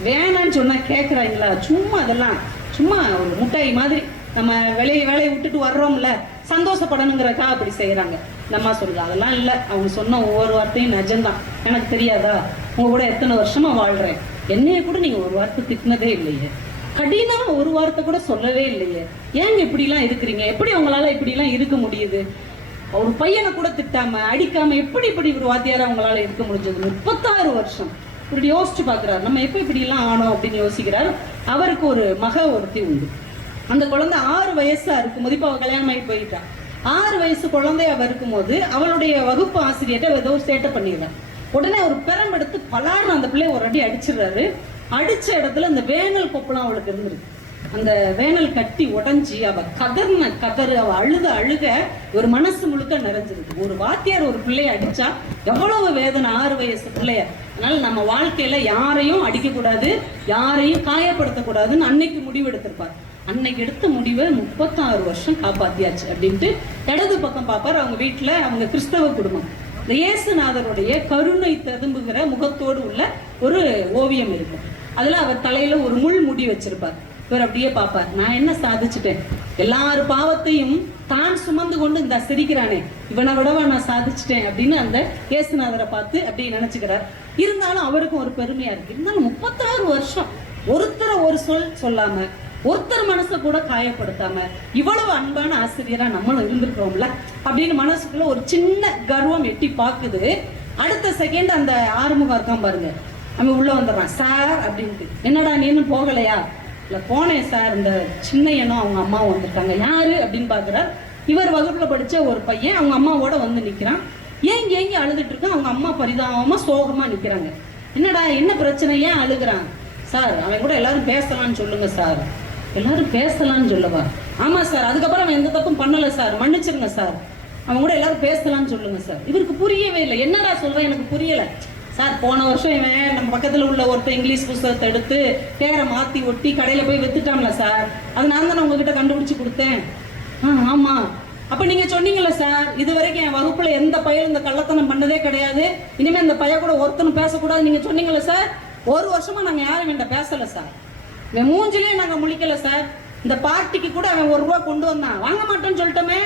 வேணான்னு சொன்னா கேட்குறாங்களா? சும்மா அதெல்லாம் சும்மா ஒரு முட்டாய் மாதிரி, நம்ம வேலையை விட்டுட்டு வர்றோம்ல, சந்தோஷப்படணுங்கிறக்கா அப்படி செய்யறாங்க. நம்ம சொல்லுது அதெல்லாம் இல்லை, அவங்க சொன்ன ஒவ்வொரு வார்த்தையும் நிஜம்தான். எனக்கு தெரியாதா, உங்க கூட எத்தனை வருஷமா வாழ்றேன், என்னைய கூட நீங்க ஒரு வார்த்தை திட்டினதே இல்லையே, கடினமா ஒரு வார்த்தை கூட சொல்லவே இல்லையே, ஏங்க இப்படிலாம் இருக்கிறீங்க, எப்படி உங்களால இப்படிலாம் இருக்க முடியுது? ஒரு பையனை கூட திட்டாம அடிக்காம எப்படி ஒரு வாத்தியாரா அவங்களால இருக்க முடிஞ்சது? 36 வருஷம். இப்படி யோசிச்சு பாக்குறாரு, நம்ம எப்ப இப்படி எல்லாம் ஆனோம் அப்படின்னு யோசிக்கிறார். அவருக்கு ஒரு ஒருத்தி உண்டு. அந்த குழந்தை 6 வயசா இருக்கும்போது, இப்ப அவ கல்யாணம் ஆகி போயிட்டா, 6 வயசு குழந்தைய இருக்கும்போது அவளுடைய வகுப்பு ஆசிரியர்கிட்ட ஏதோ சேட்டை பண்ணிடுறான். உடனே ஒரு பெரம் எடுத்து பலான்னு அந்த பிள்ளைய ஒரு அடி அடிச்சிடுறாரு. அடிச்ச இடத்துல அந்த வேனல் கொப்பெல்லாம் அவளுக்கு இருந்திருக்கு. அந்த வேனல் கட்டி உடஞ்சி அவ கதறு, அவ அழுக ஒரு மனசு முழுக்க நிறைஞ்சிருக்கு. ஒரு வாத்தியார் ஒரு பிள்ளைய அடிச்சா எவ்வளவு வேதனை, 6 வயசு பிள்ளைய. அதனால நம்ம வாழ்க்கையில யாரையும் அடிக்க கூடாது, யாரையும் காயப்படுத்தக்கூடாதுன்னு அன்னைக்கு முடிவு எடுத்திருப்பார். அன்னைக்கு எடுத்த முடிவை 36 வருஷம் காப்பாத்தியாச்சு அப்படின்ட்டு இடது பக்கம் பார்ப்பார். அவங்க வீட்டுல, அவங்க கிறிஸ்தவ குடும்பம், இந்த இயேசுநாதருடைய கருணை ததும்புகிற முகத்தோடு உள்ள ஒரு ஓவியம் இருக்கும். அதுல அவர் தலையில ஒரு முள் முடி வச்சிருப்பார். இவர் அப்படியே பார்ப்பார், நான் என்ன சாதிச்சுட்டேன், எல்லாரும் பாவத்தையும் தான் சுமந்து கொண்டு இந்த சிரிக்கிறானே, இவனை விடவா நான் சாதிச்சுட்டேன் அப்படின்னு அந்த இயேசுநாதரை பார்த்து அப்படி நினைச்சுக்கிறார். இருந்தாலும் அவருக்கும் ஒரு பெருமையா இருக்கு. இருந்தாலும் 36 வருஷம் ஒருத்தரை ஒரு சொல் சொல்லாம, ஒருத்தர் மனசை கூட காயப்படுத்தாம இவ்வளவு அன்பான ஆசிரியரா நம்மளும் இருந்திருக்கிறோம்ல அப்படின்னு மனசுக்குள்ள ஒரு சின்ன கர்வம் எட்டி பாக்குது. அடுத்த செகண்ட் அந்த ஆறுமுகம் இருக்கான் பாருங்க, அவன் உள்ள வந்துடுறான். சார் அப்படின்ட்டு, என்னடா நீன்னு போகலையா? இல்லை போனேன் சார், இந்த சின்னையனும் அவங்க அம்மாவும் வந்திருக்காங்க. யாரு அப்படின்னு பாக்குறார். இவர் வகுப்புல படிச்ச ஒரு பையன் அவங்க அம்மாவோட வந்து நிக்கிறான். ஏங்கி ஏங்கி அழுதுட்டு இருக்கான். அவங்க அம்மா பரிதாபமா சோகமா நிக்கிறாங்க. என்னடா என்ன பிரச்சனை, ஏன் அழுகுறான்? சார் அவன் கூட எல்லாரும் பேசலாம்னு சொல்லுங்க சார். எல்லாரும் பேசலாம்னு சொல்லவா? ஆமா சார், அதுக்கப்புறம் அவன் எந்த தப்பும் பண்ணல சார், மன்னிச்சிருங்க சார், அவன் கூட எல்லாரும் பேசலாம்னு சொல்லுங்க சார். இவருக்கு புரியவே இல்லை. என்னடா சொல்றேன், எனக்கு புரியல சார். போன வருஷம் இவன் நம்ம பக்கத்துல உள்ள ஒருத்தர் இங்கிலீஷ் புத்தகத்தை எடுத்து பேரை மாத்தி ஒட்டி கடையில போய் வித்துட்டான்ல சார், அது நான் தானே உங்ககிட்ட கண்டுபிடிச்சு கொடுத்தேன். ஆமா, அப்ப நீங்க சொன்னீங்கல்ல சார், இது வரைக்கும் என் வகுப்புல எந்த பையன் இந்த கள்ளத்தனம் பண்ணதே கிடையாது, இனிமே இந்த பையன் கூட ஒருத்தனும் பேசக்கூடாது நீங்க சொன்னீங்கல்ல சார். ஒரு வருஷமா நாங்க யாரும் என்கிட்ட பேசல சார், இவன் மூஞ்சிலே நாங்க முழிக்கல சார். இந்த பார்ட்டிக்கு கூட அவன் ₹1 கொண்டு வந்தான், வாங்க மாட்டோம்னு சொல்லிட்டோமே,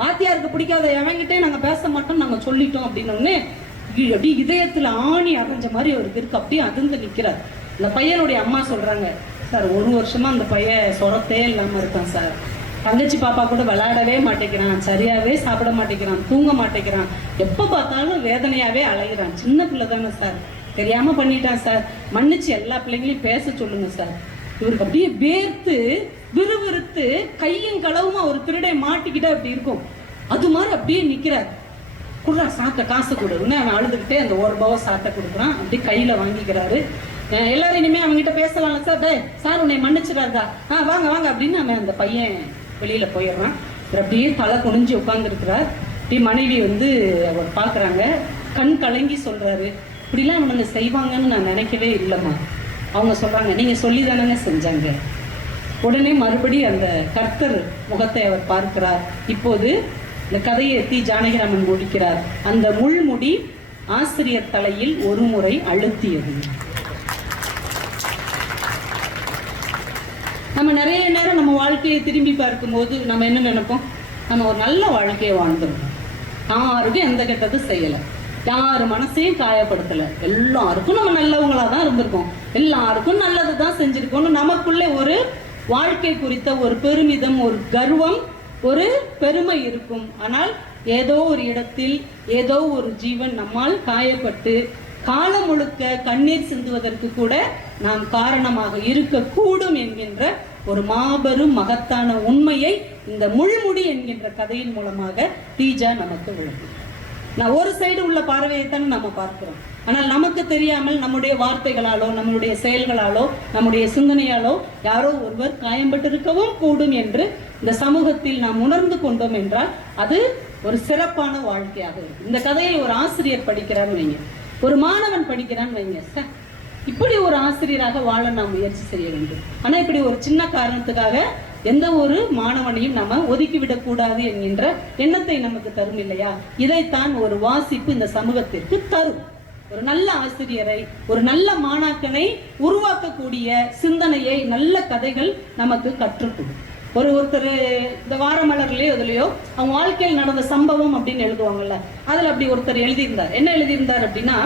வாத்தியாருக்கு பிடிக்காத எவங்கிட்டே நாங்க பேச மாட்டோம் நாங்க சொல்லிட்டோம் அப்படின்னு அப்படி இதயத்துல ஆணி அரைஞ்ச மாதிரி ஒரு இருக்கு. அப்படியே அதிர்ந்து நிக்கிறார். இந்த பையனுடைய அம்மா சொல்றாங்க, சார் 1 வருஷமா அந்த பையன் சொரத்தே இல்லாம இருக்கான் சார், தங்கச்சி பாப்பா கூட விளையாடவே மாட்டேங்கிறான், சரியாவே சாப்பிட மாட்டேங்கிறான், தூங்க மாட்டேங்கிறான், எப்ப பார்த்தாலும் வேதனையாவே அலைகிறான், சின்ன பிள்ளை தானே சார், தெரியாம பண்ணிட்டான் சார், மன்னிச்சு எல்லா பிள்ளைங்களையும் பேச சொல்லுங்க சார். இவருக்கு அப்படியே வேர்த்து விறுவிறுத்து கையும் களவுமா ஒரு திருடை மாட்டிக்கிட்டே அப்படி இருக்கும். அது மாதிரி அப்படியே நிக்கிறார். குடுறா சாட்டை, காசு கொடுன்னு அவன் அழுதுகிட்டே அந்த ₹1 சாட்டை கொடுக்குறான். அப்படியே கையில வாங்கிக்கிறாரு. எல்லாரும் இனிமே அவங்ககிட்ட பேசலாம்ல சார், டே சார் உன்னை மன்னிச்சிடாதா, வாங்க வாங்க அப்படின்னு அவன் அந்த பையன் வெளியில போயிடுறான். அப்படியே தலை குனிஞ்சு உட்கார்ந்துருக்கிறார். அப்படியே மனைவி வந்து அவர் பாக்குறாங்க, கண் கலங்கி சொல்றாரு, இப்படிலாம் அவனுங்க செய்வாங்கன்னு நான் நினைக்கவே இல்லைம்மா. அவங்க சொல்றாங்க, நீங்க சொல்லி தானங்க செஞ்சாங்க. உடனே மறுபடி அந்த கர்த்தர் முகத்தை அவர் பார்க்கிறார். இப்போது இந்த கதையை தி ஜானகிராமன் முடிக்கிறார். அந்த முள்முடி ஆசிரியர் தலையில் ஒரு முறை அழுத்தியது. நம்ம நிறைய நேரம் நம்ம வாழ்க்கையை திரும்பி பார்க்கும்போது நம்ம என்ன நினைப்போம், நம்ம ஒரு நல்ல வாழ்க்கையை வாழ்ந்துருக்கோம், யாருக்கும் எந்த கெட்டதும் செய்யலை, யாரு மனசையும் காயப்படுத்தலை, எல்லாருக்கும் நம்ம நல்லவங்களா தான் இருந்திருக்கோம், எல்லாருக்கும் நல்லது தான் செஞ்சிருக்கோம்னு நமக்குள்ளே ஒரு வாழ்க்கை குறித்த ஒரு பெருமிதம், ஒரு கர்வம், ஒரு பெருமை இருக்கும். ஆனால் ஏதோ ஒரு இடத்தில் ஏதோ ஒரு ஜீவன் நம்மால் காயப்பட்டு காலம் முழுக்க கண்ணீர் சிந்துவதற்கு கூட நாம் காரணமாக இருக்கக்கூடும் என்கின்ற ஒரு மாபெரும் மகத்தான உண்மையை இந்த முள்முடி என்கின்ற கதையின் மூலமாக தீஜா நமக்கு விளக்கும். நான் ஒரு சைடு உள்ள பார்வையைத்தானே நம்ம பார்க்கிறோம். ஆனால் நமக்கு தெரியாமல் நம்முடைய வார்த்தைகளாலோ நம்முடைய செயல்களாலோ நம்முடைய சிந்தனையாலோ யாரோ ஒருவர் காயம்பட்டிருக்கவும் கூடும் என்று இந்த சமூகத்தில் நாம் உணர்ந்து கொண்டோம் என்றால் அது ஒரு சிறப்பான வாழ்க்கையாக இருக்கும். இந்த கதையை ஒரு ஆசிரியர் படிக்கிறான்னு வைங்க, ஒரு மாணவன் படிக்கிறான்னு வைங்க, இப்படி ஒரு ஆசிரியராக வாழ நாம் முயற்சி செய்ய வேண்டும். ஆனா இப்படி ஒரு சின்ன காரணத்துக்காக எந்த ஒரு மாணவனையும் நம்ம ஒதுக்கிவிடக் கூடாது என்கின்ற எண்ணத்தை நமக்கு தரும் இல்லையா? இதைத்தான் ஒரு வாசிப்பு இந்த சமூகத்திற்கு தரும். ஒரு நல்ல ஆசிரியரை, ஒரு நல்ல மாணாக்கனை உருவாக்கக்கூடிய சிந்தனையை நல்ல கதைகள் நமக்கு கற்றுக்கொடும். ஒருத்தர் இந்த வாரமலர்லயோ இதுலயோ அவங்க வாழ்க்கையில் நடந்த சம்பவம் அப்படின்னு எழுதுவாங்கல்ல, அதுல அப்படி ஒருத்தர் எழுதியிருந்தார். என்ன எழுதியிருந்தார் அப்படின்னா,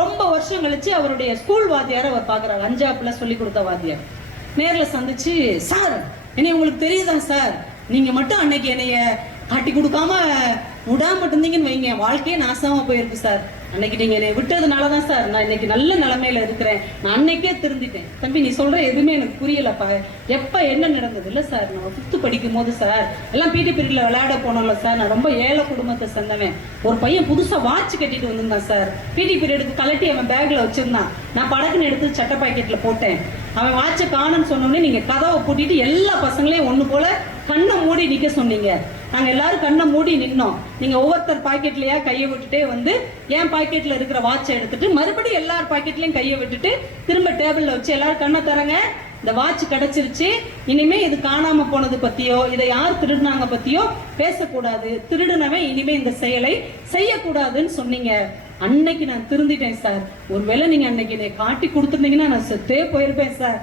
ரொம்ப வருஷம் கழிச்சு அவருடைய ஸ்கூல் வாத்தியாரை அவர் பார்க்குறாரு. 5ஆப்புல சொல்லி கொடுத்த வாத்தியார் நேர்ல சந்திச்சு, சார் என்னை உங்களுக்கு தெரியுதா சார், நீங்க மட்டும் அன்னைக்கு என்னைய காட்டி கொடுக்காம விடாம இருந்தீங்கன்னு வைங்க, வாழ்க்கையே நாசமா போயிருக்கு சார், அன்னைக்கு நீங்க என்னை விட்டதுனாலதான் சார் நான் இன்னைக்கு நல்ல நிலைமையில இருக்கிறேன், நான் அன்னைக்கே திருந்திட்டேன். தம்பி நீ சொல்ற எதுவுமே எனக்கு புரியலப்பா, எப்ப என்ன நடந்தது? இல்ல சார் நம்ம 5th படிக்கும் போது சார் எல்லாம் பிடி பீரியட்ல விளையாட போனோம்ல சார், நான் ரொம்ப ஏழை குடும்பத்தை சேர்ந்தவன், ஒரு பையன் புதுசா வாட்ச் கட்டிட்டு வந்திருந்தான் சார், பிடி பீரியடுக்கு கலட்டி அவன் பேக்ல வச்சிருந்தான், நான் படக்குன்னு எடுத்து சட்டை பாக்கெட்ல போட்டேன், அவன் வாட்சை காணும்னு சொன்னோடனே நீங்க கதவை பூட்டிட்டு எல்லா பசங்களையும் ஒண்ணு போல கண்ணை மூடி நிக்க சொன்னீங்க, நாங்க எல்லாரும் கண்ணை மூடி நின்னோம், நீங்க ஒவ்வொருத்தர் பாக்கெட்லயா கையை விட்டுட்டே வந்து என் பாக்கெட்ல இருக்கிற வாட்சை எடுத்துட்டு மறுபடியும் எல்லார் பாக்கெட்லயும் கையை விட்டுட்டு திரும்ப டேபிள்ல வச்சு எல்லாரும் கண்ணை தரங்க, இந்த வாட்ச் கிடைச்சிருச்சு, இனிமே இது காணாம போனது பத்தியோ இதை யார் திருடினாங்க பத்தியோ பேசக்கூடாது, திருடுனவன் இனிமே இந்த செயலை செய்யக்கூடாதுன்னு சொன்னீங்க. அன்னைக்கு நான் திருந்திட்டேன் சார். ஒருவேளை நீங்க அன்னைக்கு என்னை காட்டி கொடுத்துருந்தீங்கன்னா நான் செத்தே போயிருப்பேன் சார்.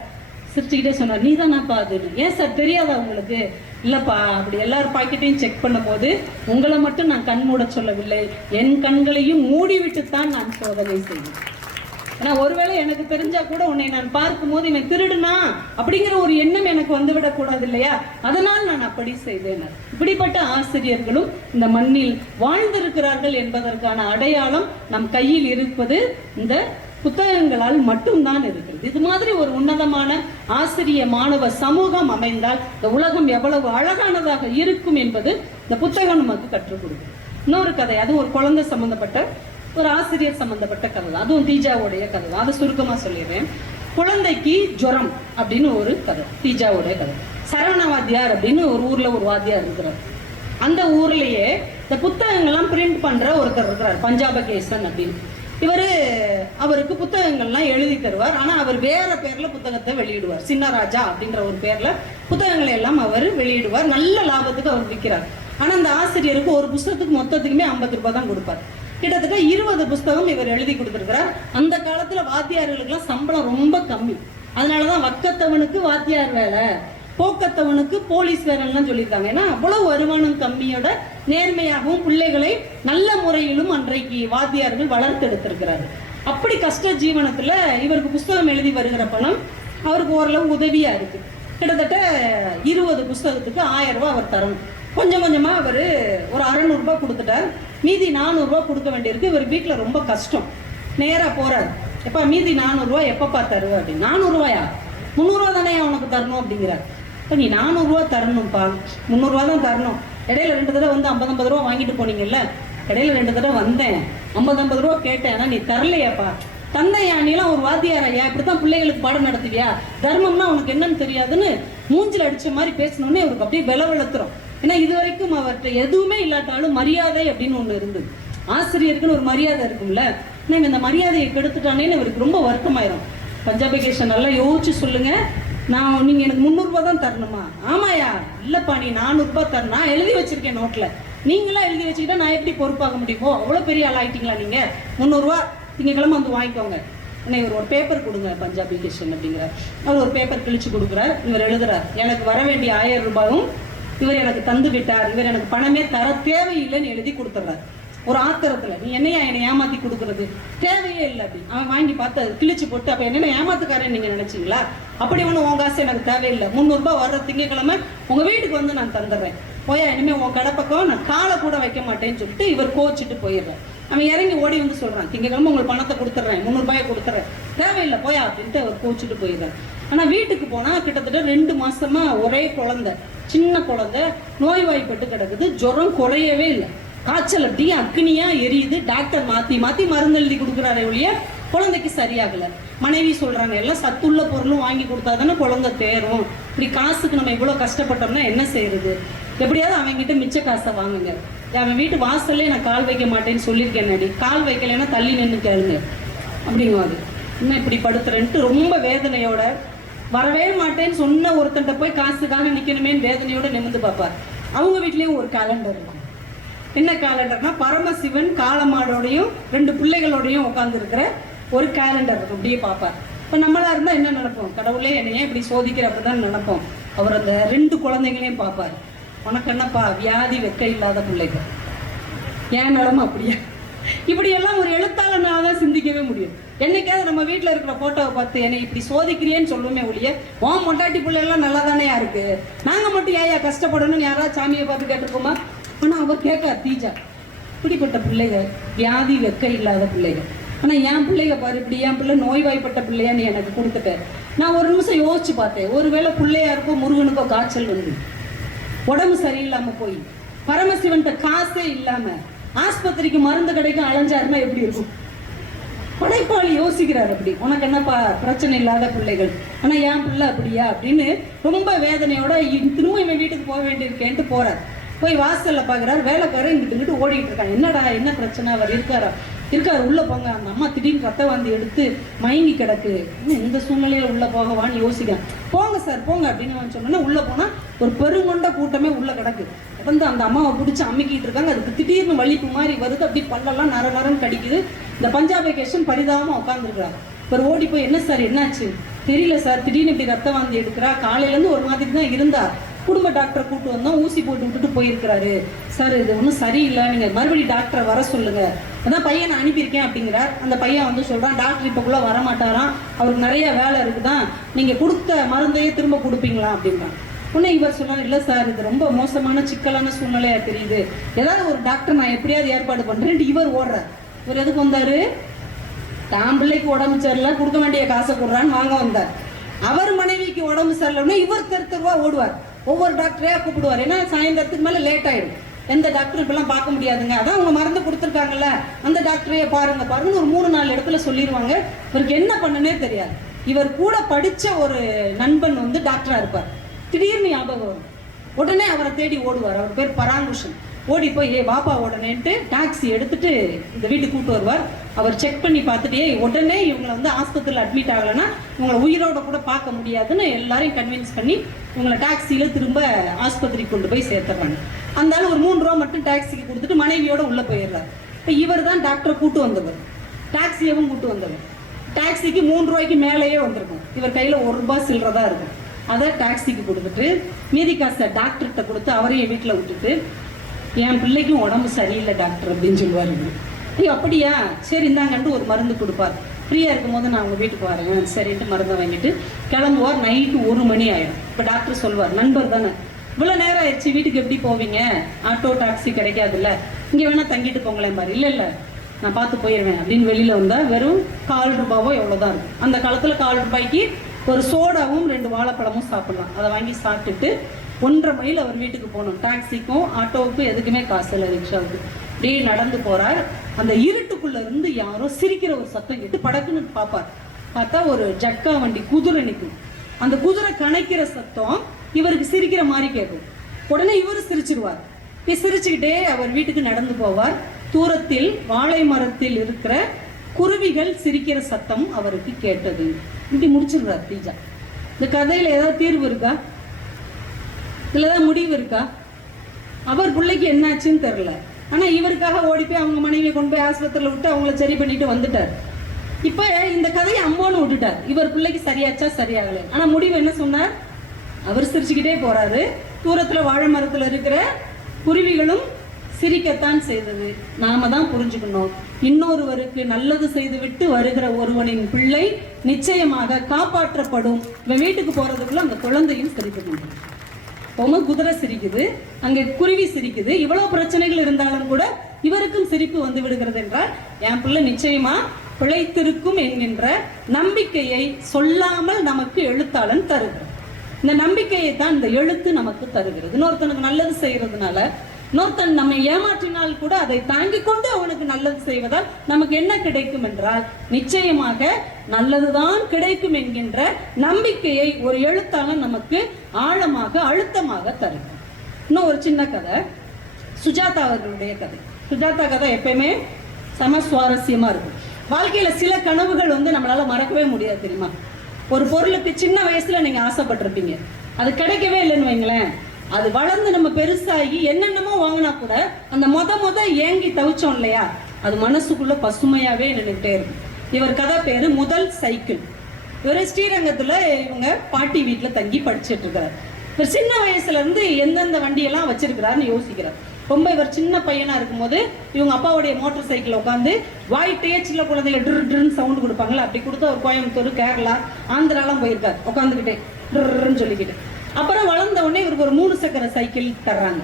சிரிச்சுக்கிட்டே சொன்னார், நீ தானாப்பா அது? ஏன் சார் தெரியாதா உங்களுக்கு? இல்லப்பா, அப்படி எல்லாரும் பாக்கெட்டையும் செக் பண்ணும் போது உங்களை மட்டும் நான் கண் மூட சொல்லவில்லை, என் கண்களையும் மூடிவிட்டுத்தான் நான் சோதனை செய்வேன். ஏன்னா ஒருவேளை எனக்கு தெரிஞ்சா கூட உன்னை நான் பார்க்கும்போது இவன் திருடுனா அப்படிங்கிற ஒரு எண்ணம் எனக்கு வந்துவிடக் கூடாது இல்லையா, அதனால் நான் அப்படி செய்தேன். இப்படிப்பட்ட ஆசிரியர்களும் இந்த மண்ணில் வாழ்ந்திருக்கிறார்கள் என்பதற்கான அடையாளம் நம் கையில் இருப்பது இந்த புத்தகங்களால் மட்டும்தான் இருக்கிறது. இது மாதிரி ஒரு உன்னதமான ஆசிரிய மாணவ சமூகம் அமைந்தால் இந்த உலகம் எவ்வளவு அழகானதாக இருக்கும் என்பது இந்த புத்தகம் நமக்கு கற்றுக் கொடுக்கும். இன்னொரு கதை, அது ஒரு குழந்தை சம்பந்தப்பட்ட ஒரு ஆசிரியர் சம்பந்தப்பட்ட கதை தான், அதுவும் தீஜாவுடைய கதை தான். அதை சுருக்கமா சொல்லிடுறேன். குழந்தைக்கு ஜுரம் அப்படின்னு ஒரு கதை, தீஜாவுடைய கதை. சரவண வாத்தியார் அப்படின்னு ஒரு ஊர்ல ஒரு வாத்தியார் இருக்கிறார். அந்த ஊர்லயே இந்த புத்தகங்கள்லாம் பிரிண்ட் பண்ற ஒருத்தர் இருக்கிறார், பஞ்சாபகேசன் அப்படின்னு. அவருக்கு புத்தகங்கள்லாம் எழுதி தருவார். ஆனா அவர் வேற பேர்ல புத்தகத்தை வெளியிடுவார். சின்னராஜா அப்படின்ற ஒரு பேர்ல புத்தகங்களை எல்லாம் அவர் வெளியிடுவார். நல்ல லாபத்துக்கு அவர் விற்கிறார். ஆனா அந்த ஆசிரியருக்கு ஒரு புத்தகத்துக்கு மொத்தத்துக்குமே 50 ரூபாய் தான் கொடுப்பார். கிட்டத்தட்ட 20 புத்தகம் இவர் எழுதி கொடுத்திருக்கிறார். அந்த காலத்துல வாத்தியார்களுக்கெல்லாம் சம்பளம் ரொம்ப கம்மி. அதனாலதான் வக்கத்தவனுக்கு வாத்தியார் வேலை, போக்கத்தவனுக்கு போலீஸ் வேலைன்னு சொல்லியிருக்காங்க. ஏன்னா அவ்வளவு வருமானம் கம்மியோட நேர்மையாகவும் பிள்ளைகளை நல்ல முறையிலும் அன்றைக்கு வாத்தியார்கள் வளர்த்தெடுத்திருக்கிறார்கள். அப்படி கஷ்ட ஜீவனத்துல இவருக்கு புஸ்தகம் எழுதி வருகிற பணம் அவருக்கு ஓரளவு உதவியா இருக்கு. கிட்டத்தட்ட 20 புஸ்தகத்துக்கு 1000 ரூபாய் அவர் தரணும். கொஞ்சம் கொஞ்சமா அவர் ஒரு 600 ரூபாய் கொடுத்துட்டார். மீதி 400 ரூபாய் கொடுக்க வேண்டியிருக்கு. இவர் வீட்டுல ரொம்ப கஷ்டம். நேரா போறாரு, எப்ப மீதி 400 ரூபாய் எப்பப்பா தருவ அப்படின்னு. 400 ரூபாயா? 300 ரூபா தானே உனக்கு தரணும் அப்படிங்கிறார். இப்போ நீ 400 ரூபா தரணும்ப்பா, 300 ரூபா தான் தரணும். இடையில 2 தடவை வந்து 50 ரூபா வாங்கிட்டு போனீங்கல்ல, இடையில 2 தடவை வந்தேன், 50 ரூபா கேட்டேன், ஆனா நீ தரலையாப்பா. தந்தையா, நீலாம் ஒரு வாத்தியார் ஐயா, இப்படித்தான் பிள்ளைகளுக்கு பாடம் நடத்துவியா? தர்மம்னா உனக்கு என்னன்னு தெரியாதுன்னு மூஞ்சில் அடிச்ச மாதிரி பேசணுன்னே அவருக்கு அப்படியே வெளவெளுத்துறோம். ஏன்னா இது வரைக்கும் அவர்கிட்ட எதுவுமே இல்லாட்டாலும் மரியாதை அப்படின்னு ஒண்ணு இருந்தது. ஆசிரியருக்குன்னு ஒரு மரியாதை இருக்கும்ல, இந்த மரியாதையை கெடுத்துட்டானேன்னு அவருக்கு ரொம்ப வருத்தமாயிரும். பஞ்சாபகேஷன் நல்லா யோசிச்சு சொல்லுங்க, நீங்க எனக்கு 300 ரூபாய் தான் தரணுமா? ஆமாயா. இல்லப்பா, நீ 400 ரூபாய் தரணும், நான் எழுதி வச்சிருக்கேன் நோட்ல, நீங்களாம் எழுதி வச்சுக்கிட்டா நான் எப்படி பொறுப்பாக முடியுமோ? அவ்வளவு பெரிய ஆள் ஆயிட்டீங்களா நீங்க? 300 ரூபா திங்கக்கிழமை வந்து வாங்கிக்கோங்க. இவர் ஒரு பேப்பர் கொடுங்க பஞ்சாபகேஷன் அப்படிங்கிறார். அவர் ஒரு பேப்பர் கிழிச்சு கொடுக்குறார். இவர் எழுதுறார், எனக்கு வர வேண்டிய 1000 ரூபாயும் இவர் எனக்கு தந்து விட்டார், இவர் எனக்கு பணமே தர தேவையில்லைன்னு எழுதி கொடுத்துட்றார். ஒரு ஆத்திரத்துல, நீ என்னையா என்னை ஏமாத்தி கொடுக்கறது, தேவையே இல்லை அப்படின்னு அவன் வாங்கி பார்த்து கிழிச்சு போட்டு, அப்ப என்ன ஏமாத்துக்காரன்னு நீங்க நினைச்சீங்களா? அப்படி ஒண்ணு உங்க காசு எனக்கு தேவையில்லை, 300 ரூபாய் வர்ற திங்கக்கிழமை உங்க வீட்டுக்கு வந்து நான் தந்துடுறேன், போயா இனிமே உன் கடை பக்கம் நான் காலை கூட வைக்க மாட்டேன்னு சொல்லிட்டு இவர் கோச்சிட்டு போயிடுறேன். அவன் இறங்கி ஓடி வந்து சொல்றான், திங்கக்கிழமை உங்களுக்கு பணத்தை கொடுத்துட்றேன், 300 ரூபாயை கொடுத்துறேன், தேவையில்லை போயா அப்படின்ட்டு அவர் கோச்சிட்டு போயிடுறாரு. ஆனா வீட்டுக்கு போனா கிட்டத்தட்ட 2 மாசமா ஒரே குழந்தை, சின்ன குழந்தை நோய்வாய்ப்பட்டு கிடக்குது. ஜுரம் குறையவே இல்லை, காய்ச்சல் அப்படியே அக்னியா எரியுது. டாக்டர் மாத்தி மாத்தி மருந்து எழுதி கொடுக்குறாரு ஒழிய குழந்தைக்கு சரியாகல. மனைவி சொல்றாங்க, எல்லாம் சத்துள்ள பொருளும் வாங்கி கொடுத்தாதானே குழந்தை தேரும், இப்படி காசுக்கு நம்ம இவ்வளவு கஷ்டப்பட்டோம்னா என்ன செய்யறது, எப்படியாவது அவங்கிட்ட மிச்ச காசை வாங்குங்க, அவன் வீட்டு வாசல்லே நான் கால் வைக்க மாட்டேன்னு சொல்லியிருக்கேன், கால் வைக்கலைன்னா தள்ளி நின்று கேளுங்க அப்படிங்குவாங்க. இன்னும் இப்படி படுத்துறேன்ட்டு ரொம்ப வேதனையோட, வரவே மாட்டேன்னு சொன்ன ஒருத்தன்ட்ட போய் காசுக்காக நிக்கணுமேன்னு வேதனையோட நிமிர்ந்து பார்ப்பார். அவங்க வீட்லயும் ஒரு கேலண்டர் இருக்கும். என்ன கேலண்டர்னா, பரமசிவன் காளமாடோடையும் 2 பிள்ளைகளோடையும் உட்கார்ந்து இருக்கிற ஒரு கேலண்டர் இருக்கும். அப்படியே பார்ப்பார். இப்போ நம்மளா இருந்தா என்ன நினைப்போம், கடவுளே என்னையே இப்படி சோதிக்கிற அப்படிதான் நினைப்போம். அவர் அந்த 2 குழந்தைங்களையும் பார்ப்பார். உனக்கு என்னப்பா வியாதி வெக்க இல்லாத பிள்ளைகள், ஏன் நிலம அப்படியா? இப்படியெல்லாம் ஒரு எழுத்தாளனால தான் சிந்திக்கவே முடியும். என்னைக்காவது நம்ம வீட்டில் இருக்கிற போட்டோவை பார்த்து என்னை இப்படி சோதிக்கிறியேன்னு சொல்லுமே ஒழிய, உன் மொட்டாட்டி பிள்ளைகள்லாம் நல்லா தானேயா இருக்கு, நாங்கள் மட்டும் ஏயா கஷ்டப்படணும்னு யாராவது சாமியை பார்த்து கேட்டிருக்கோமா? ஆனால் அவர் கேட்கார். தீஜா இப்படிப்பட்ட பிள்ளைகள், வியாதி வெக்க இல்லாத பிள்ளைகள். ஆனால் என் பிள்ளைங்க பாரு, இப்படி என் பிள்ளை நோய்வாய்ப்பட்ட பிள்ளையா நீ எனக்கு கொடுத்துட்டேன். நான் ஒரு நிமிஷம் யோசிச்சு பார்த்தேன், ஒருவேளை பிள்ளையாருக்கோ முருகனுக்கோ காய்ச்சல் வந்து உடம்பு சரியில்லாம போய் பரமசிவன்கிட்ட காசே இல்லாம ஆஸ்பத்திரிக்கு மருந்து கிடைக்கும் அலைஞ்சாருன்னா எப்படி இருக்கும்? படைப்பாளி யோசிக்கிறார், அப்படி உனக்கு என்னப்பா பிரச்சனை இல்லாத பிள்ளைகள், ஆனா என் பிள்ளை அப்படியா அப்படின்னு ரொம்ப வேதனையோட திரும்ப இவன் வீட்டுக்கு போக வேண்டியிருக்கேன்ட்டு போறார். போய் வாசல்ல பாக்குறாரு, வேலைக்காரர் இங்கிட்டு ஓடிட்டு இருக்காங்க. என்னடா என்ன பிரச்சனை, அவர் இருக்காரா? இருக்காரு, உள்ள போங்க. அந்த அம்மா திடீர்னு ரத்த வாந்தி எடுத்து மயங்கி கிடக்கு. இந்த சூழ்நிலையில உள்ள போகவான்னு யோசிக்கிறேன். போங்க சார் போங்க அப்படின்னு சொன்னோன்னா உள்ள போனா ஒரு பெருங்கொண்ட கூட்டமே உள்ள கிடக்கு. வந்து அந்த அம்மாவை பிடிச்சி அமுக்கிட்டு இருக்காங்க. அதுக்கு திடீர்னு வலிப்பு மாதிரி வருது, அப்படி பல்லெல்லாம் நர நரன்னு கடிக்குது. இந்த பஞ்சாபேஷன் பரிதாபமா உட்காந்துருக்காரு. இப்போ ஓடி போய் என்ன சார் என்னாச்சு? தெரியல சார், திடீர்னு இப்படி ரத்த வாந்தி எடுக்கிறா, காலையிலேருந்து ஒரு மாதிரி தான் இருந்தா, குடும்ப டாக்டரை கூட்டு வந்தோம், ஊசி போட்டு விட்டுட்டு போயிருக்கிறாரு சார், இது ஒன்றும் சரியில்லை, நீங்கள் மறுபடியும் டாக்டரை வர சொல்லுங்க, அதான் பையனை அனுப்பியிருக்கேன் அப்படிங்கிறார். அந்த பையன் வந்து சொல்கிறான், டாக்டர் இப்போக்குள்ளே வரமாட்டாராம், அவருக்கு நிறைய வேலை இருக்குதான், நீங்கள் கொடுத்த மருந்தையே திரும்ப கொடுப்பீங்களா அப்படின்றான். உடனே இவர் சொன்னார், இல்லை சார் இது ரொம்ப மோசமான சிக்கலான சூழ்நிலையா தெரியுது, ஏதாவது ஒரு டாக்டர் நான் எப்படியாவது ஏற்பாடு பண்ணுறேன்ட்டு இவர் ஓடுறார். இவர் எதுக்கு வந்தார்? தான் பிள்ளைக்கு உடம்பு சரியில்லை, கொடுக்க வேண்டிய காசை கொடுறான்னு வாங்க வந்தார். அவர் மனைவிக்கு உடம்பு சரியில்லைன்னா இவர் தெருவா ஓடுவார், ஒவ்வொரு டாக்டரையா கூப்பிடுவார். ஏன்னா சாயந்தரத்துக்கு மேலே லேட் ஆயிடும், எந்த டாக்டர் இப்பெல்லாம் பார்க்க முடியாதுங்க, அதான் அவங்க மருந்து கொடுத்துருக்காங்கல்ல அந்த டாக்டரையே பாருங்க பாருங்கன்னு ஒரு 3-4 இடத்துல சொல்லிடுவாங்க. இவருக்கு என்ன பண்ணுனே தெரியாது. இவர் கூட படித்த ஒரு நண்பன் வந்து டாக்டராக இருப்பார். திடீர்னு ஞாபகம் வரும், உடனே அவரை தேடி ஓடுவார். அவர் பேர் பராங்குஷன். ஓடி போய் பாப்பா உடனேன்ட்டு டாக்ஸி எடுத்துட்டு இந்த வீட்டுக்கு கூப்பிட்டு வருவார். அவர் செக் பண்ணி பார்த்துட்டு உடனே இவங்களை வந்து ஆஸ்பத்திரியில் அட்மிட் ஆகலைன்னா இவங்களை உயிரோட கூட பார்க்க முடியாதுன்னு எல்லாரையும் கன்வின்ஸ் பண்ணி இவங்களை டாக்ஸியில் திரும்ப ஆஸ்பத்திரிக்கு கொண்டு போய் சேர்த்துறாங்க. அந்த ஒரு 3 ரூபா மட்டும் டாக்ஸிக்கு கொடுத்துட்டு மனைவியோட உள்ளே போயிடுறாரு. இப்போ இவர் தான் டாக்டரை கூட்டு வந்தவர், டாக்ஸியவும் கூட்டு வந்தவர். டாக்ஸிக்கு 3 ரூபாய்க்கு மேலேயே வந்திருக்கும், இவர் கையில் 1 ரூபாய் சில்லறதா இருக்கும். அதை டாக்ஸிக்கு கொடுத்துட்டு மீதி காசை டாக்டர்கிட்ட கொடுத்து அவரையும் வீட்டில் விட்டுட்டு, என் பிள்ளைக்கும் உடம்பு சரியில்லை டாக்டர் அப்படின்னு சொல்லுவார். ஐயோ அப்படியா, சரி இந்தாங்கன்ட்டு ஒரு மருந்து கொடுப்பார். ஃப்ரீயாக இருக்கும் போது நான் உங்கள் வீட்டுக்கு வரேன் சரின்ட்டு மருந்தை வாங்கிட்டு கிளம்புவார். நைட்டு 1 மணி ஆயிடும். இப்போ டாக்டர் சொல்லுவார், நண்பர் தானே, இவ்வளோ நேரம் ஆயிடுச்சு வீட்டுக்கு எப்படி போவீங்க, ஆட்டோ டாக்ஸி கிடைக்காதுல்ல, இங்கே வேணால் தங்கிட்டு போங்களேன் பாரு. இல்லை இல்லை நான் பார்த்து போயிடுவேன் அப்படின்னு வெளியில் வந்தால் வெறும் 4 ரூபாவோ எவ்வளோதான் இருக்கும். அந்த காலத்தில் 4 ரூபாய்க்கு ஒரு சோடாவும் 2 வாழைப்பழமும் சாப்பிட்லாம். அதை வாங்கி சாப்பிட்டுட்டு 1.5 மைல் அவர் வீட்டுக்கு போகணும். டாக்ஸிக்கும் ஆட்டோவுக்கும் எதுக்குமே காசு இல்லை, ரிக்ஷாவுக்கு. அப்படியே நடந்து போகிறார். அந்த இருட்டுக்குள்ளே இருந்து யாரோ சிரிக்கிற ஒரு சத்தம் கேட்டு படக்குன்னு பார்ப்பார். பார்த்தா ஒரு ஜட்கா வண்டி குதிரை நிற்கும். அந்த குதிரை கணைக்கிற சத்தம் இவருக்கு சிரிக்கிற மாதிரி கேட்கும். உடனே இவர் சிரிச்சிருவார். இப்படி சிரிச்சுக்கிட்டே அவர் வீட்டுக்கு நடந்து போவார். தூரத்தில் வாழை மரத்தில் இருக்கிற குருவிகள் சிரிக்கிற சத்தம் அவருக்கு கேட்டது. இப்படி முடிச்சிடுறார் தீஜா. இந்த கதையில் ஏதாவது தீர்வு இருக்கா? இதில் முடிவு இருக்கா? அவர் பிள்ளைக்கு என்னாச்சுன்னு தெரில. ஆனால் இவருக்காக ஓடி போய் அவங்க மனைவியை கொண்டு போய் ஆஸ்பத்திரியில் விட்டு அவங்கள சரி பண்ணிட்டு வந்துட்டார். இப்போ இந்த கதையை அம்போன்னு விட்டுட்டார். இவர் பிள்ளைக்கு சரியாச்சா சரியாகலை. ஆனால் முடிவு என்ன சொன்னார்? அவர் சிரிச்சுக்கிட்டே போறாரு. தூரத்தில் வாழை மரத்தில் இருக்கிற குருவிகளும் சிரிக்கத்தான் செய்தது. நாம தான் புரிஞ்சுக்கணும், இன்னொருவருக்கு நல்லது செய்துவிட்டு வருகிற ஒருவனின் பிள்ளை நிச்சயமாக காப்பாற்றப்படும். இவன் வீட்டுக்கு போறதுக்குள்ள அந்த குழந்தையும் சிரிக்கணும். பொம்மை குதிரை சிரிக்குது, அங்கே குருவி சிரிக்குது. இவ்வளவு பிரச்சனைகள் இருந்தாலும் கூட இவருக்கும் சிரிப்பு வந்து விடுகிறது என்றால் என் பிள்ளை நிச்சயமா பிழைத்திருக்கும் என்கின்ற நம்பிக்கையை சொல்லாமல் நமக்கு எழுத்தாளன் தருகிறார். இந்த நம்பிக்கையை தான் இந்த எழுத்து நமக்கு தருகிறது. இன்னொருத்தனுக்கு நல்லது செய்யறதுனால, இன்னொருத்தன் நம்மை ஏமாற்றினால் கூட அதை தாங்கிக் கொண்டு அவனுக்கு நல்லது செய்வதால் நமக்கு என்ன கிடைக்கும் என்றால் நிச்சயமாக நல்லதுதான் கிடைக்கும் என்கின்ற நம்பிக்கையை ஒரு எழுத்தாளன் நமக்கு ஆழமாக அழுத்தமாக தருகிறார். இன்னும் ஒரு சின்ன கதை, சுஜாதா அவர்களுடைய கதை. சுஜாதா கதை எப்பயுமே சம சுவாரஸ்யமா இருக்கும். வாழ்க்கையில சில கனவுகள் வந்து நம்மளால மறக்கவே முடியாது தெரியுமா? ஒரு பொருளுக்கு சின்ன வயசுல நீங்க ஆசைப்பட்டிருப்பீங்க, அது கிடைக்கவே இல்லைன்னு வைங்களேன், அது வளர்ந்து நம்ம பெருசாகி என்னென்னமோ வாங்கினா கூட அந்த மொத ஏங்கி தவிச்சோம் இல்லையா, அது மனசுக்குள்ள பசுமையாவே நின்றுட்டே இருக்கும். இவர் கதை பேரு முதல் சைக்கிள். இவர் ஸ்ரீரங்கத்துல இவங்க பாட்டி வீட்டுல தங்கி படிச்சுட்டு இருக்காரு. இவர் சின்ன வயசுல இருந்து எந்தெந்த வண்டியெல்லாம் வச்சிருக்கிறாருன்னு யோசிக்கிறார். ரொம்ப இவர் சின்ன பையனா இருக்கும்போது இவங்க அப்பாவுடைய மோட்டார் சைக்கிள் உட்காந்து வாயிட்டே சின்ன குழந்தைங்க ட்ருன்னு சவுண்டு கொடுப்பாங்களா, அப்படி கொடுத்து அவர் கோயம்புத்தூர், கேரளா, ஆந்திராலாம் போயிருக்காரு உட்காந்துக்கிட்டே ட்ருன்னு சொல்லிக்கிட்டு. அப்புறம் வளர்ந்த உடனே இவருக்கு ஒரு 3 சக்கர சைக்கிள் தர்றாங்க.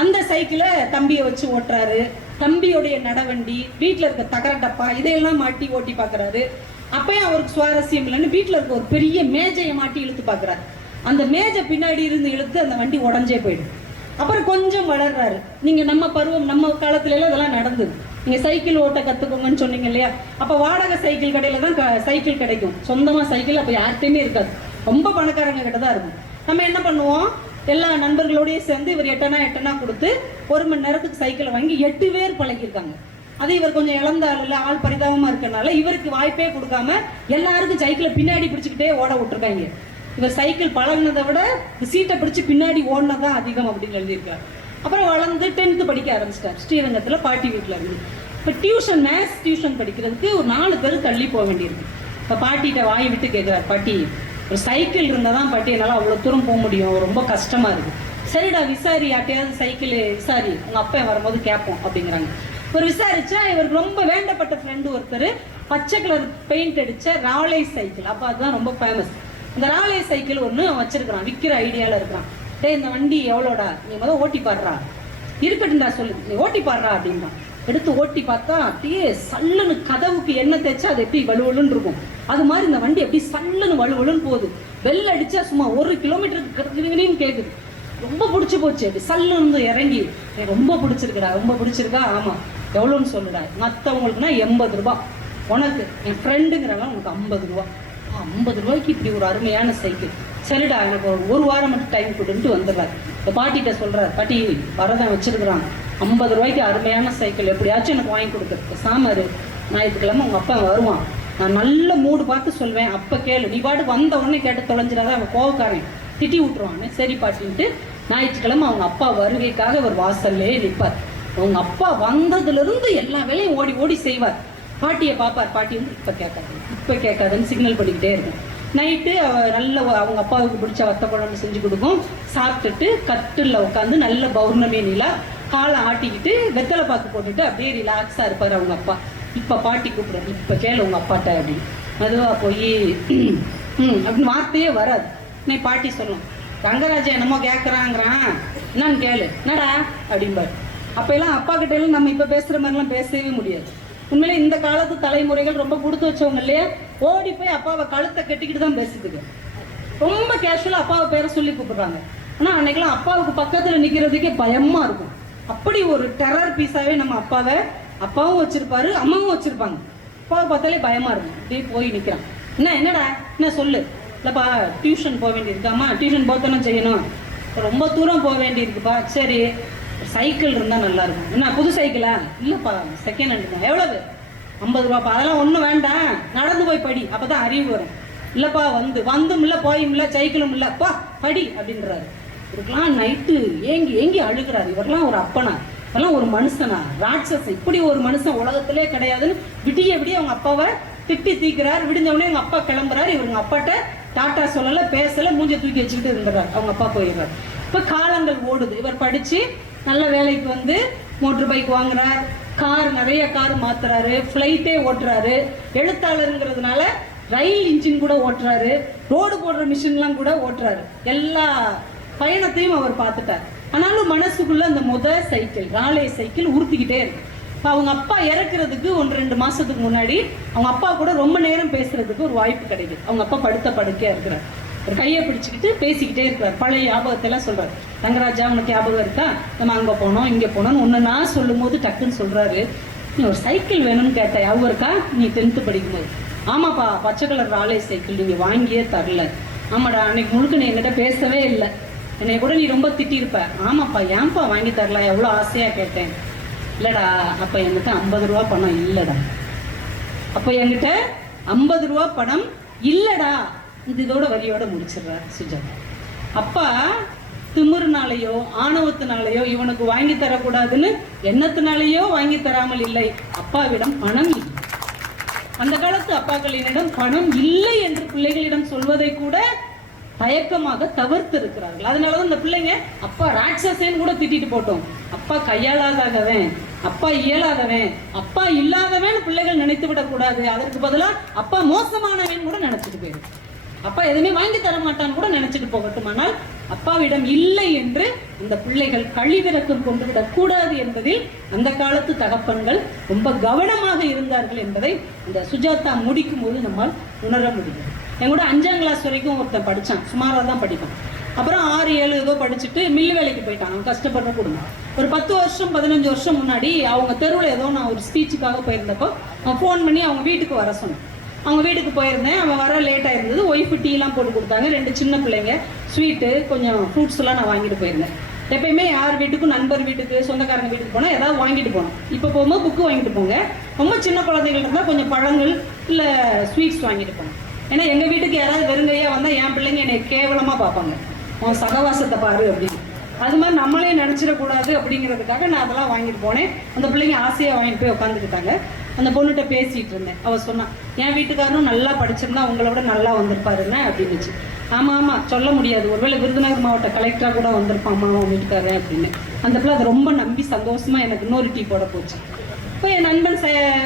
அந்த சைக்கிளை தம்பியை வச்சு ஓட்டுறாரு. தம்பியோடைய நடவண்டி, வீட்டில் இருக்க தகர டப்பா இதையெல்லாம் மாட்டி ஓட்டி பார்க்குறாரு. அப்பயும் அவருக்கு சுவாரஸ்யம் இல்லைன்னு வீட்டில் இருக்க ஒரு பெரிய மேஜையை மாட்டி இழுத்து பார்க்குறாரு. அந்த மேஜை பின்னாடி இருந்து இழுத்து அந்த வண்டி உடஞ்சே போயிடும். அப்புறம் கொஞ்சம் வளர்றாரு. நீங்கள் நம்ம பருவம், நம்ம காலத்துலலாம் இதெல்லாம் நடந்தது. நீங்கள் சைக்கிள் ஓட்ட கற்றுக்கோங்கன்னு சொன்னீங்க இல்லையா, அப்போ வாடகை சைக்கிள் கடையில் தான் சைக்கிள் கிடைக்கும். சொந்தமாக சைக்கிள் அப்போ யார்கிட்டையுமே இருக்காது, ரொம்ப பணக்காரங்க கிட்ட தான் இருக்கும். நம்ம என்ன பண்ணுவோம், எல்லா நண்பர்களோடய சேர்ந்து இவர் எட்டனா கொடுத்து 1 மணி நேரத்துக்கு சைக்கிளை வாங்கி 8 பேர் பழகியிருக்காங்க. அது இவர் கொஞ்சம் இழந்தாள் இல்லை, ஆள் பரிதாபமாக இருக்கனால இவருக்கு வாய்ப்பே கொடுக்காம எல்லாருக்கும் சைக்கிளை பின்னாடி பிடிச்சிக்கிட்டே ஓட விட்டுருக்காங்க. இவர் சைக்கிள் பழகினதை விட சீட்டை பிடிச்சி பின்னாடி ஓடினதான் அதிகம் அப்படின்னு எழுதியிருக்காரு. அப்புறம் வளர்ந்து 10th படிக்க ஆரம்பிச்சிட்டார் ஸ்ரீரங்கத்தில் பாட்டி வீட்டில் இருந்து. இப்போ டியூஷன், மேத்ஸ் டியூஷன் படிக்கிறதுக்கு ஒரு 4 பேர் தள்ளி போக வேண்டியிருக்கு. இப்போ பாட்டிகிட்ட வாய் விட்டு கேட்குறாரு, பாட்டி ஒரு சைக்கிள் இருந்தால் தான் பாட்டி என்னால் அவ்வளோ தூரம் போக முடியும், ரொம்ப கஷ்டமாக இருக்குது. சரிடா விசாரி, யார்ட்டையாவது சைக்கிள் விசாரி, உங்கள் அப்பா வரும்போது கேட்போம் அப்படிங்கிறாங்க. ஒரு விசாரிச்சா இவருக்கு ரொம்ப வேண்டப்பட்ட ஃப்ரெண்டு ஒருத்தர் பச்சை கலர் பெயிண்ட் அடித்த ராலே சைக்கிள், அப்போ அதுதான் ரொம்ப ஃபேமஸ். இந்த ராலே சைக்கிள் ஒன்று வச்சிருக்கிறான், விற்கிற ஐடியாவில் இருக்கிறான். டே இந்த வண்டி எவ்வளோடா, நீ முதல் ஓட்டி பாடுறா, இருக்கட்டும்டா சொல்லு, நீ ஓட்டி பாடுறா அப்படின்றான். எடுத்து ஓட்டி பார்த்தா அப்படியே சல்லுன்னு கதவுக்கு எண்ணெய் தேய்ச்சா அது எப்படி வலுவலுன்னு இருக்கும், அது மாதிரி இந்த வண்டி எப்படி சல்லுன்னு வலுவலுன்னு போகுது. பெல் அடிச்சா சும்மா 1 கிலோமீட்டருக்கு கேட்குது. ரொம்ப பிடிச்சி போச்சு, அப்படி சல்லுன்னு இறங்கி, ரொம்ப பிடிச்சிருக்குடா, ரொம்ப பிடிச்சிருக்கா, ஆமாம் எவ்வளோன்னு சொல்லுடா, மற்றவங்களுக்குன்னா 80 ரூபா, உனக்கு என் ஃப்ரெண்டுங்கிறவங்க உனக்கு 50 ரூபா. 50 ரூபாய்க்கு இப்படி ஒரு அருமையான சைக்கிள், சரிடா எனக்கு ஒரு வாரம் மட்டும் டைம் கொடுன்ட்டு வந்துடுறாரு. இப்போ பாட்டிகிட்ட சொல்கிறார், பாட்டி வரதான் வச்சிருக்கிறான், 50 ரூபாய்க்கு அருமையான சைக்கிள் எப்படியாச்சும் எனக்கு வாங்கி கொடுக்குறது, சாமாரு ஞாயிற்றுக்கிழமை உங்கள் அப்பா வருவான், நான் நல்ல மூடு பார்த்து சொல்வேன், அப்போ கேளு, நீ பாட்டு வந்த உடனே கேட்டு தொலைஞ்சிடாதான் அவன் கோவக்காரன் திட்டி விட்டுருவான்னு. சரி பாட்டின்ட்டு ஞாயிற்றுக்கிழமை அவங்க அப்பா வருகைக்காக ஒரு வாசல்லே நிற்பார். அவங்க அப்பா வந்ததுலேருந்து எல்லா வேலையும் ஓடி ஓடி செய்வார். பாட்டியை பார்ப்பார், பாட்டி வந்து இப்போ கேட்காதுன்னு சிக்னல் பண்ணிக்கிட்டே இருக்கும். நைட்டு நல்ல அவங்க அப்பாவுக்கு பிடிச்ச வத்த குழம்பு செஞ்சு கொடுக்கும். சாப்பிட்டுட்டு கட்டிலில் உட்காந்து நல்ல பௌர்ணமி நிலா காலை ஆட்டிக்கிட்டு வெத்தலை பாக்கு போட்டுட்டு அப்படியே ரிலாக்ஸாக இருப்பார் அவங்க அப்பா. இப்போ பாட்டி கூப்பிடுறாரு, இப்போ கேளு உங்கள் அப்பாட்ட அப்படின்னு. அதுவாக போய் அப்படின்னு வார்த்தையே வராது. இன்னைக்கு பாட்டி சொல்லும், ரங்கராஜா என்னமோ கேட்குறாங்கிறான், என்னன்னு கேளு, என்னடா அப்படிம்பார். அப்போல்லாம் அப்பா கிட்டேயும் நம்ம இப்போ பேசுகிற மாதிரிலாம் பேசவே முடியாது. உண்மையிலே இந்த காலத்து தலைமுறைகள் ரொம்ப கொடுத்து வச்சவங்க இல்லையா, ஓடி போய் அப்பாவை கழுத்தை கட்டிக்கிட்டு தான் பேசுதுங்க. ரொம்ப கேஷுவலாக அப்பாவை பேரை சொல்லி கூப்பிடுறாங்க. ஆனால் அன்னைக்கெல்லாம் அப்பாவுக்கு பக்கத்தில் நிற்கிறதுக்கே பயமாக இருக்கும். அப்படி ஒரு டெரர் பீஸாகவே நம்ம அப்பாவும் வச்சுருப்பாரு, அம்மாவும் வச்சுருப்பாங்க. அப்பாவை பார்த்தாலே பயமாக இருக்கும். அப்படியே போய் நிற்கிறான், என்னடா என்ன சொல்லு, இல்லைப்பா டியூஷன் போக வேண்டியிருக்காம்மா, டியூஷன் போகத்தானே செய்யணும், ரொம்ப தூரம் போக வேண்டியிருக்குப்பா, சரி சைக்கிள் இருந்தால் நல்லாயிருக்கும். என்ன புது சைக்கிளா, இல்லைப்பா செகண்ட் ஹேண்டு தான், எவ்வளவு, 50 ரூபாப்பா, அதெல்லாம் ஒன்றும் வேண்டாம், நடந்து போய் படி, அப்போ தான் அறிவு வரும். இல்லைப்பா வந்தும் இல்லை போயும் இல்லை சைக்கிளும் இல்லைப்பா படி அப்படின்றாரு. இவருக்கெல்லாம் நைட்டு ஏங்கி அழுகிறாரு. இவரெல்லாம் ஒரு அப்பனா, இதெல்லாம் ஒரு மனுஷனா, ராட்சஸ், இப்படி ஒரு மனுஷன் உலகத்திலே கிடையாதுன்னு விடிய அவங்க அப்பாவை திட்டி தீக்கிறார். விடிஞ்சவொடனே அவங்க அப்பா கிளம்புறாரு. இவங்க அப்பாட்ட டாட்டா சொல்லலை, பேசலை, மூஞ்ச தூக்கி வச்சுக்கிட்டு இருந்துறாரு. அவங்க அப்பா போயிடுறாரு. இப்போ காலங்கள் ஓடுது. இவர் படித்து நல்ல வேலைக்கு வந்து மோட்டர் பைக் வாங்குறார், நிறைய கார் மாத்துறாரு, ஃப்ளைட்டே ஓட்டுறாரு, எழுத்தாளருங்கிறதுனால ரயில் இன்ஜின் கூட ஓட்டுறாரு, ரோடு போடுற மிஷின்லாம் கூட ஓட்டுறாரு. எல்லா பயணத்தையும் அவர் பார்த்துட்டார். ஆனாலும் மனசுக்குள்ள அந்த சைக்கிள் ராலே சைக்கிள் உறுத்திக்கிட்டே இருக்கு. இப்போ அவங்க அப்பா இறக்குறதுக்கு 1-2 மாசத்துக்கு முன்னாடி அவங்க அப்பா கூட ரொம்ப நேரம் பேசுறதுக்கு ஒரு வாய்ப்பு கிடைக்குது. அவங்க அப்பா படுத்த படுக்கையா இருக்கிறார். ஒரு கையை பிடிச்சிக்கிட்டு பேசிக்கிட்டே இருக்கிறார். பழைய ஞாபகத்தெல்லாம் சொல்றாரு. ரங்கராஜா உனக்கு ஞாபகம் இருக்கா, நம்ம அங்கே போனோம் இங்கே போனோம்னு ஒன்று நான் சொல்லும் போது டக்குன்னு சொல்றாரு, நீ ஒரு சைக்கிள் வேணும்னு கேட்ட ஞாபகம் இருக்கா, நீ 10th படிக்கும்போது. ஆமாப்பா பச்சை கலர் ராலே சைக்கிள் நீங்கள் வாங்கியே தரல. ஆமாடா அன்னைக்கு முழுக்க நீ என்கிட்ட பேசவே இல்லை, என்னை கூட நீ ரொம்ப திட்டிருப்ப. ஆமாப்பா ஏன்ப்பா வாங்கி தரல, எவ்வளோ ஆசையாக கேட்டேன். இல்லைடா அப்போ என்கிட்ட 50 ரூபா பணம் இல்லைடா, அப்போ என்கிட்ட 50 ரூபா பணம் இல்லைடா. இதோட வரியோட முடிச்சிடுறார் சுஜாதா. அப்பா திமிருனாலேயோ ஆணவத்தினாலேயோ இவனுக்கு வாங்கி தரக்கூடாதுன்னு எண்ணத்தினாலேயோ வாங்கி தராமல் இல்லை, அப்பாவிடம் பணம் இல்லை. அந்த காலத்து அப்பாக்களிடம் பணம் இல்லை என்று பிள்ளைகளிடம் சொல்வதை கூட தயக்கமாக தவிர்த்து இருக்கிறார்கள். அதனாலதான் இந்த பிள்ளைங்க அப்பா ராட்சசேன்னு கூட திட்டிட்டு போட்டோம், அப்பா கையாளாதவன், அப்பா இயலாதவன், அப்பா இல்லாதவன் பிள்ளைகள் நினைத்து விடக்கூடாது. அதற்கு பதிலாக அப்பா மோசமானவன் கூட நினைச்சிட்டு போயிடும். அப்பா எதுவுமே வாங்கி தர மாட்டான்னு கூட நினைச்சிட்டு போகட்டும். ஆனால் அப்பாவிடம் இல்லை என்று இந்த பிள்ளைகள் கழிவிறக்கம் கொண்டு விடக்கூடாது என்பதில் அந்த காலத்து தகப்பன்கள் ரொம்ப கவனமாக இருந்தார்கள் என்பதை இந்த சுஜாதா முடிக்கும் போது நம்மால் உணர முடியும். என் கூட 5ஆம் கிளாஸ் வரைக்கும் ஒருத்தன் படித்தான், சுமாராக தான் படிப்பான். அப்புறம் 6-7 ஏதோ படிச்சுட்டு மில்லு வேலைக்கு போயிட்டான். அவன் கஷ்டப்படுற குடும்பம். ஒரு 10 வருஷம் 15 வருஷம் முன்னாடி அவங்க தெருவில் ஏதோ நான் ஒரு ஸ்பீச்சுக்காக போயிருந்தப்போ அவன் ஃபோன் பண்ணி அவங்க வீட்டுக்கு வர சொன்னான். அவங்க வீட்டுக்கு போயிருந்தேன். அவன் வர லேட்டாக இருந்தது. ஒய்ஃபு டீலாம் போட்டு கொடுத்தாங்க. 2 சின்ன பிள்ளைங்க, ஸ்வீட்டு கொஞ்சம் ஃப்ரூட்ஸ்லாம் நான் வாங்கிட்டு போயிருந்தேன். எப்பயுமே யார் வீட்டுக்கும் நண்பர் வீட்டுக்கு சொந்தக்காரங்க வீட்டுக்கு போனால் ஏதாவது வாங்கிட்டு போகணும். இப்போ போகும்போது புக்கு வாங்கிட்டு போங்க. ரொம்ப சின்ன குழந்தைகள் இருந்தால் கொஞ்சம் பழங்கள் இல்லை ஸ்வீட்ஸ் வாங்கிட்டு போகணும். ஏன்னா எங்கள் வீட்டுக்கு யாராவது வெறுங்கையாக வந்தால் என் பிள்ளைங்க என்னை கேவலமாக பார்ப்பாங்க, உன் சகவாசத்தை பாரு அப்படின்னு. அது மாதிரி நம்மளே நினச்சிடக்கூடாது அப்படிங்கிறதுக்காக நான் அதெல்லாம் வாங்கிட்டு போனேன். அந்த பிள்ளைங்க ஆசையாக வாங்கிட்டு போய் உட்காந்துக்கிட்டாங்க. அந்த பொண்ணுகிட்ட பேசிகிட்டு இருந்தேன். அவள் சொன்னான், என் வீட்டுக்காரரும் நல்லா படிச்சிருந்தா உங்களை விட நல்லா வந்திருப்பாருன்னு அப்படின்னுச்சு. ஆமாம் ஆமாம், சொல்ல முடியாது, ஒருவேளை விருதுநகர் மாவட்ட கலெக்டராக கூட வந்திருப்பாம்மா அவன் வீட்டுக்காரன் அப்படின்னு. அந்த பிள்ளை அதை ரொம்ப நம்பி சந்தோஷமாக எனக்கு இன்னொரு டீ போட போச்சு. இப்போ என் நண்பன்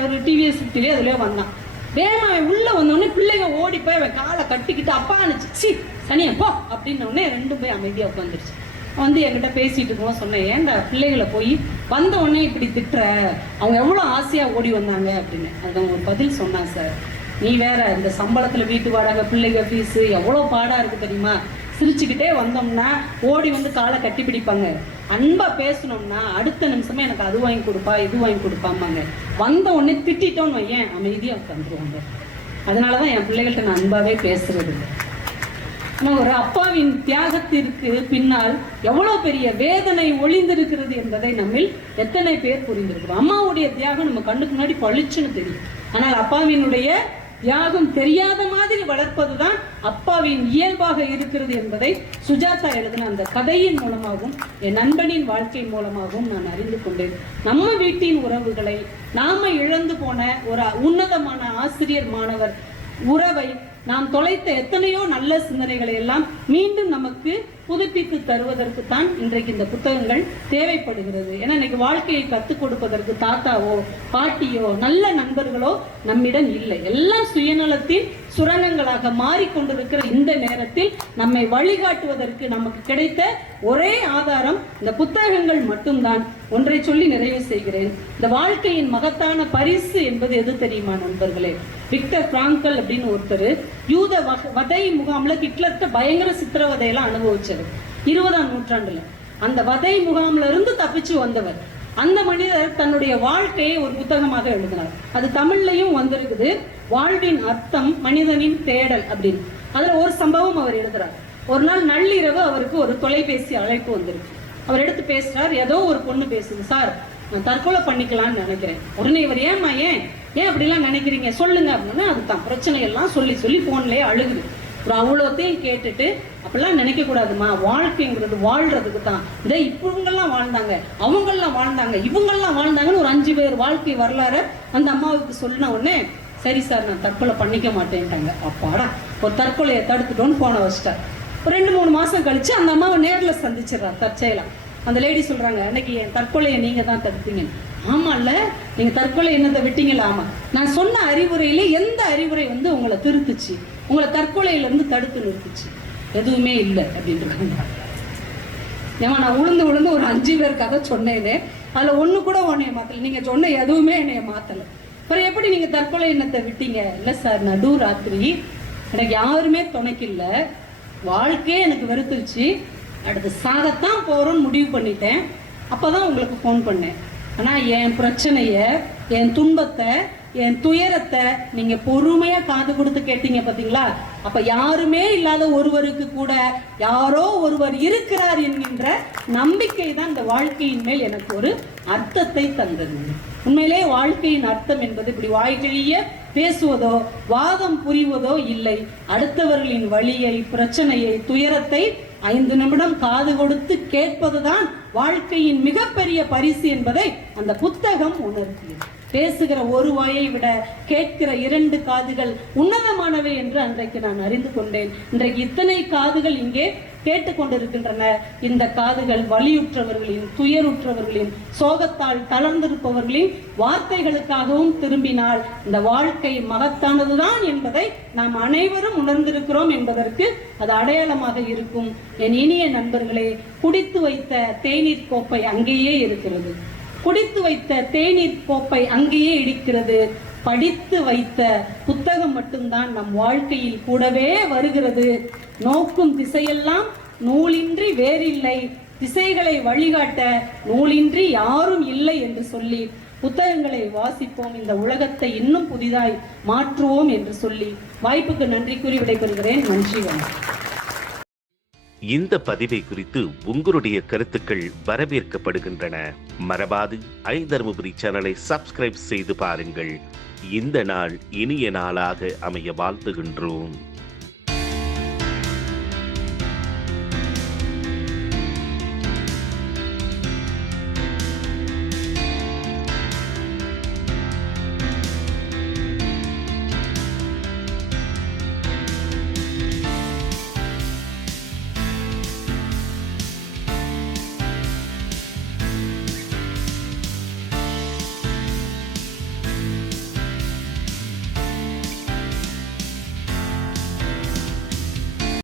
ஒரு டிவிஎஸ் 50 அதுலேயே வந்தான். வேகமாக அவன் உள்ளே வந்தோடனே பிள்ளைங்க ஓடி போய் அவன் காலை கட்டிக்கிட்டு அப்பா அனுப்பிச்சு சனியா போ அப்படின்னோடனே ரெண்டும் போய் அமைதியாக உட்காந்துருச்சு. வந்து என்கிட்ட பேசிட்டு இருக்கோம். சொன்னேன், ஏன்டா பிள்ளைகளை போய் வந்த உடனே இப்படி திட்டுற, அவங்க எவ்வளோ ஆசையாக ஓடி வந்தாங்க அப்படின்னு. அதுதான் ஒரு பதில் சொன்னான், சார் நீ வேற இந்த சம்பளத்தில் வீட்டு வாடகை பிள்ளைங்க ஃபீஸு எவ்வளோ பாடாக இருக்குது தெரியுமா, சிரிச்சுக்கிட்டே வந்தோம்னா ஓடி வந்து காலை கட்டி பிடிப்பாங்க, அன்பாக பேசணும்னா அடுத்த நிமிஷமே எனக்கு அது வாங்கி கொடுப்பா இது வாங்கி கொடுப்பாம்பாங்க, வந்த உடனே திட்டோன்னு வையன் அமைதியாக உட்காந்துருவாங்க. அதனால தான் என் பிள்ளைகள்கிட்ட நான் அன்பாகவே பேசுறது இல்லை. ஆனால் ஒரு அப்பாவின் தியாகத்திற்கு பின்னால் எவ்வளோ பெரிய வேதனை ஒளிந்திருக்கிறது என்பதை நம்மில் எத்தனை பேர் புரிந்திருக்கிறோம். அம்மாவுடைய தியாகம் நம்ம கண்ணுக்கு முன்னாடி பளிச்சுன்னு தெரியும். ஆனால் அப்பாவினுடைய தியாகம் தெரியாத மாதிரி வளர்ப்பதுதான் அப்பாவின் இயல்பாக இருக்கிறது என்பதை சுஜாதா எழுதின அந்த கதையின் மூலமாகவும் என் நண்பனின் வாழ்க்கை மூலமாகவும் நான் அறிந்து கொண்டேன். நம்ம வீட்டின் உறவுகளை நாம இழந்து போன ஒரு உன்னதமான ஆசிரியர் மாணவர் உறவை நாம் தொலைத்த எத்தனையோ நல்ல சிந்தனைகளை எல்லாம் மீண்டும் நமக்கு புதுப்பித்து தருவதற்கு தான் இன்றைக்கு இந்த புத்தகங்கள் தேவைப்படுகிறது. ஏன்னா இன்னைக்கு வாழ்க்கையை கற்றுக் கொடுப்பதற்கு தாத்தாவோ பாட்டியோ நல்ல நண்பர்களோ நம்மிடம் இல்லை. எல்லாம் சுயநலத்தின் சுரங்கங்களாக மாறிக்கொண்டிருக்கிற இந்த நேரத்தில் நம்மை வழிகாட்டுவதற்கு நமக்கு கிடைத்த ஒரே ஆதாரம் இந்த புத்தகங்கள் மட்டும்தான். ஒன்றை சொல்லி நிறைவு செய்கிறேன். இந்த வாழ்க்கையின் மகத்தான பரிசு என்பது எது தெரியுமா நண்பர்களே? விக்டர் பிராங்கல் அப்படின்னு ஒருத்தர் யூத வதை முகாம்ல ஹிட்லர்கிட்ட பயங்கர சித்திரவதையெல்லாம் அனுபவிச்சாரு 20ஆம் நூற்றாண்டுல. அந்த வதை முகாம்ல இருந்து தப்பிச்சு வந்தவர். அந்த மனிதர் தன்னுடைய வாழ்க்கையை ஒரு புத்தகமாக எழுதினார். அது தமிழ்லையும் வந்திருக்குது, வாழ்வின் அர்த்தம் மனிதனின் தேடல் அப்படின்னு. அதுல ஒரு சம்பவம் அவர் எழுதுறார். ஒரு நாள் நள்ளிரவு அவருக்கு ஒரு தொலைபேசி அழைப்பு வந்திருக்கு. அவர் எடுத்து பேசுறார். ஏதோ ஒரு பொண்ணு பேசுது, சார் நான் தற்கொலை பண்ணிக்கலாம்னு நினைக்கிறேன். உடனே இவர் ஏன் அப்படிலாம் நினைக்கிறீங்க சொல்லுங்க அப்படின்னா, அதுதான் பிரச்சனை எல்லாம் சொல்லி சொல்லி போன்லயே அழுகுது. ஒரு அவ்வளோத்தையும் கேட்டுட்டு, அப்படிலாம் நினைக்க கூடாதுமா, வாழ்க்கைங்கிறது வாழ்றதுக்கு தான். இந்த இவங்கெல்லாம் வாழ்ந்தாங்க, அவங்கெல்லாம் வாழ்ந்தாங்க, இவங்கெல்லாம் வாழ்ந்தாங்கன்னு ஒரு 5 பேர் வாழ்க்கை வரலாறு அந்த அம்மாவுக்கு சொல்லின உடனே, சரி சார் நான் தற்கொலை பண்ணிக்க மாட்டேன்ட்டாங்க. அப்பாடா ஒரு தற்கொலையை தடுத்துட்டோன்னு போன வச்சிட்டார். ஒரு 2-3 மாசம் கழிச்சு அந்த அம்மாவை நேரில் சந்திச்சிடறார் தற்செயலா. அந்த லேடி சொல்றாங்க, அன்னைக்கு என் தற்கொலையை நீங்க தான் தடுத்தீங்க. ஆமா இல்ல, நீங்க தற்கொலை என்னத்தை விட்டீங்களா? ஆமா. நான் சொன்ன அறிவுரையில எந்த அறிவுரை வந்து உங்களை திருத்துச்சு, உங்களை தற்கொலையில இருந்து தடுத்து நிறுத்துச்சு? எதுவுமே இல்லை அப்படின்றாங்க. ஏமா நான் உளுந்து ஒரு 5 பேர் கதை சொன்னேனே, அதுல ஒண்ணு கூட உன்னைய மாத்தல, நீங்க சொன்ன எதுவுமே என்னைய மாத்தல. அப்புறம் எப்படி நீங்க தற்கொலை எண்ணத்தை விட்டீங்க? இல்லை சார், நடு ராத்திரி எனக்கு யாருமே துணைக்கு இல்லை, வாழ்க்கையே எனக்கு வெறுத்துருச்சு, அடுத்து சாகத்தான் போறோம்னு முடிவு பண்ணிட்டேன், அப்பதான் உங்களுக்கு ஃபோன் பண்ணேன். ஆனா என் பிரச்சனைய, என் துன்பத்தை, என் துயரத்தை நீங்க பொறுமையா காது கொடுத்து கேட்டீங்க பாத்தீங்களா? அப்ப யாருமே இல்லாத ஒருவருக்கு கூட யாரோ ஒருவர் இருக்கிறார் என்கின்ற நம்பிக்கை தான் இந்த வாழ்க்கையின் மேல் எனக்கு ஒரு அர்த்தத்தை தந்தது. உண்மையிலே வாழ்க்கையின் அர்த்தம் என்பது இப்படி வாய்கிழிய பேசுவதோ வாதம் புரிவதோ இல்லை. அடுத்தவர்களின் வலியை, பிரச்சனையை, துயரத்தை 5 நிமிடம் காது கொடுத்து கேட்பதுதான் வாழ்க்கையின் மிகப்பெரிய பரிசு என்பதை அந்த புத்தகம் உணர்த்தியது. பேசுகிற ஒரு வாயை விட கேட்கிற 2 காதுகள் உன்னதமானவை என்று அன்றைக்கு நான் அறிந்து கொண்டேன். இன்றைக்கு இத்தனை காதுகள் இங்கே கேட்டுக்கொண்டிருக்கின்றன. இந்த காதுகள் வலியுற்றவர்களின், துயருற்றவர்களின், சோகத்தால் தளர்ந்திருப்பவர்களின் வார்த்தைகளுக்காகவும் திரும்பினால் இந்த வாழ்க்கை மகத்தானதுதான் என்பதை நாம் அனைவரும் உணர்ந்திருக்கிறோம் என்பதற்கு அது அடையாளமாக இருக்கும். என் இனிய நண்பர்களே, குடித்து வைத்த தேநீர் கோப்பை அங்கேயே இருக்கிறது, குடித்து வைத்த தேநீர் கோப்பை அங்கேயே இருக்கிறது. படித்து வைத்த புத்தகம் மட்டும்தான் நம் வாழ்க்கையில் கூடவே வருகிறது. நோக்கும் திசையெல்லாம் நூலின்றி வேறில்லை, திசைகளை வழிகாட்ட நூலின்றி யாரும் இல்லை என்று சொல்லி புத்தகங்களை வாசிப்போம், இந்த உலகத்தை இன்னும் புதிதாய் மாற்றுவோம் என்று சொல்லி வாய்ப்புக்கு நன்றி கூறி விடைபெறுகிறேன். நன்றி, வணக்கம். இந்த பதிவை குறித்து உங்களுடைய கருத்துக்கள் வரவேற்கப்படுகின்றன. மறவாது ஐதருமபுரி சேனலை சப்ஸ்கிரைப் செய்து பாருங்கள். இந்த நாள் இனிய நாளாக அமைய வாழ்த்துகின்றோம்.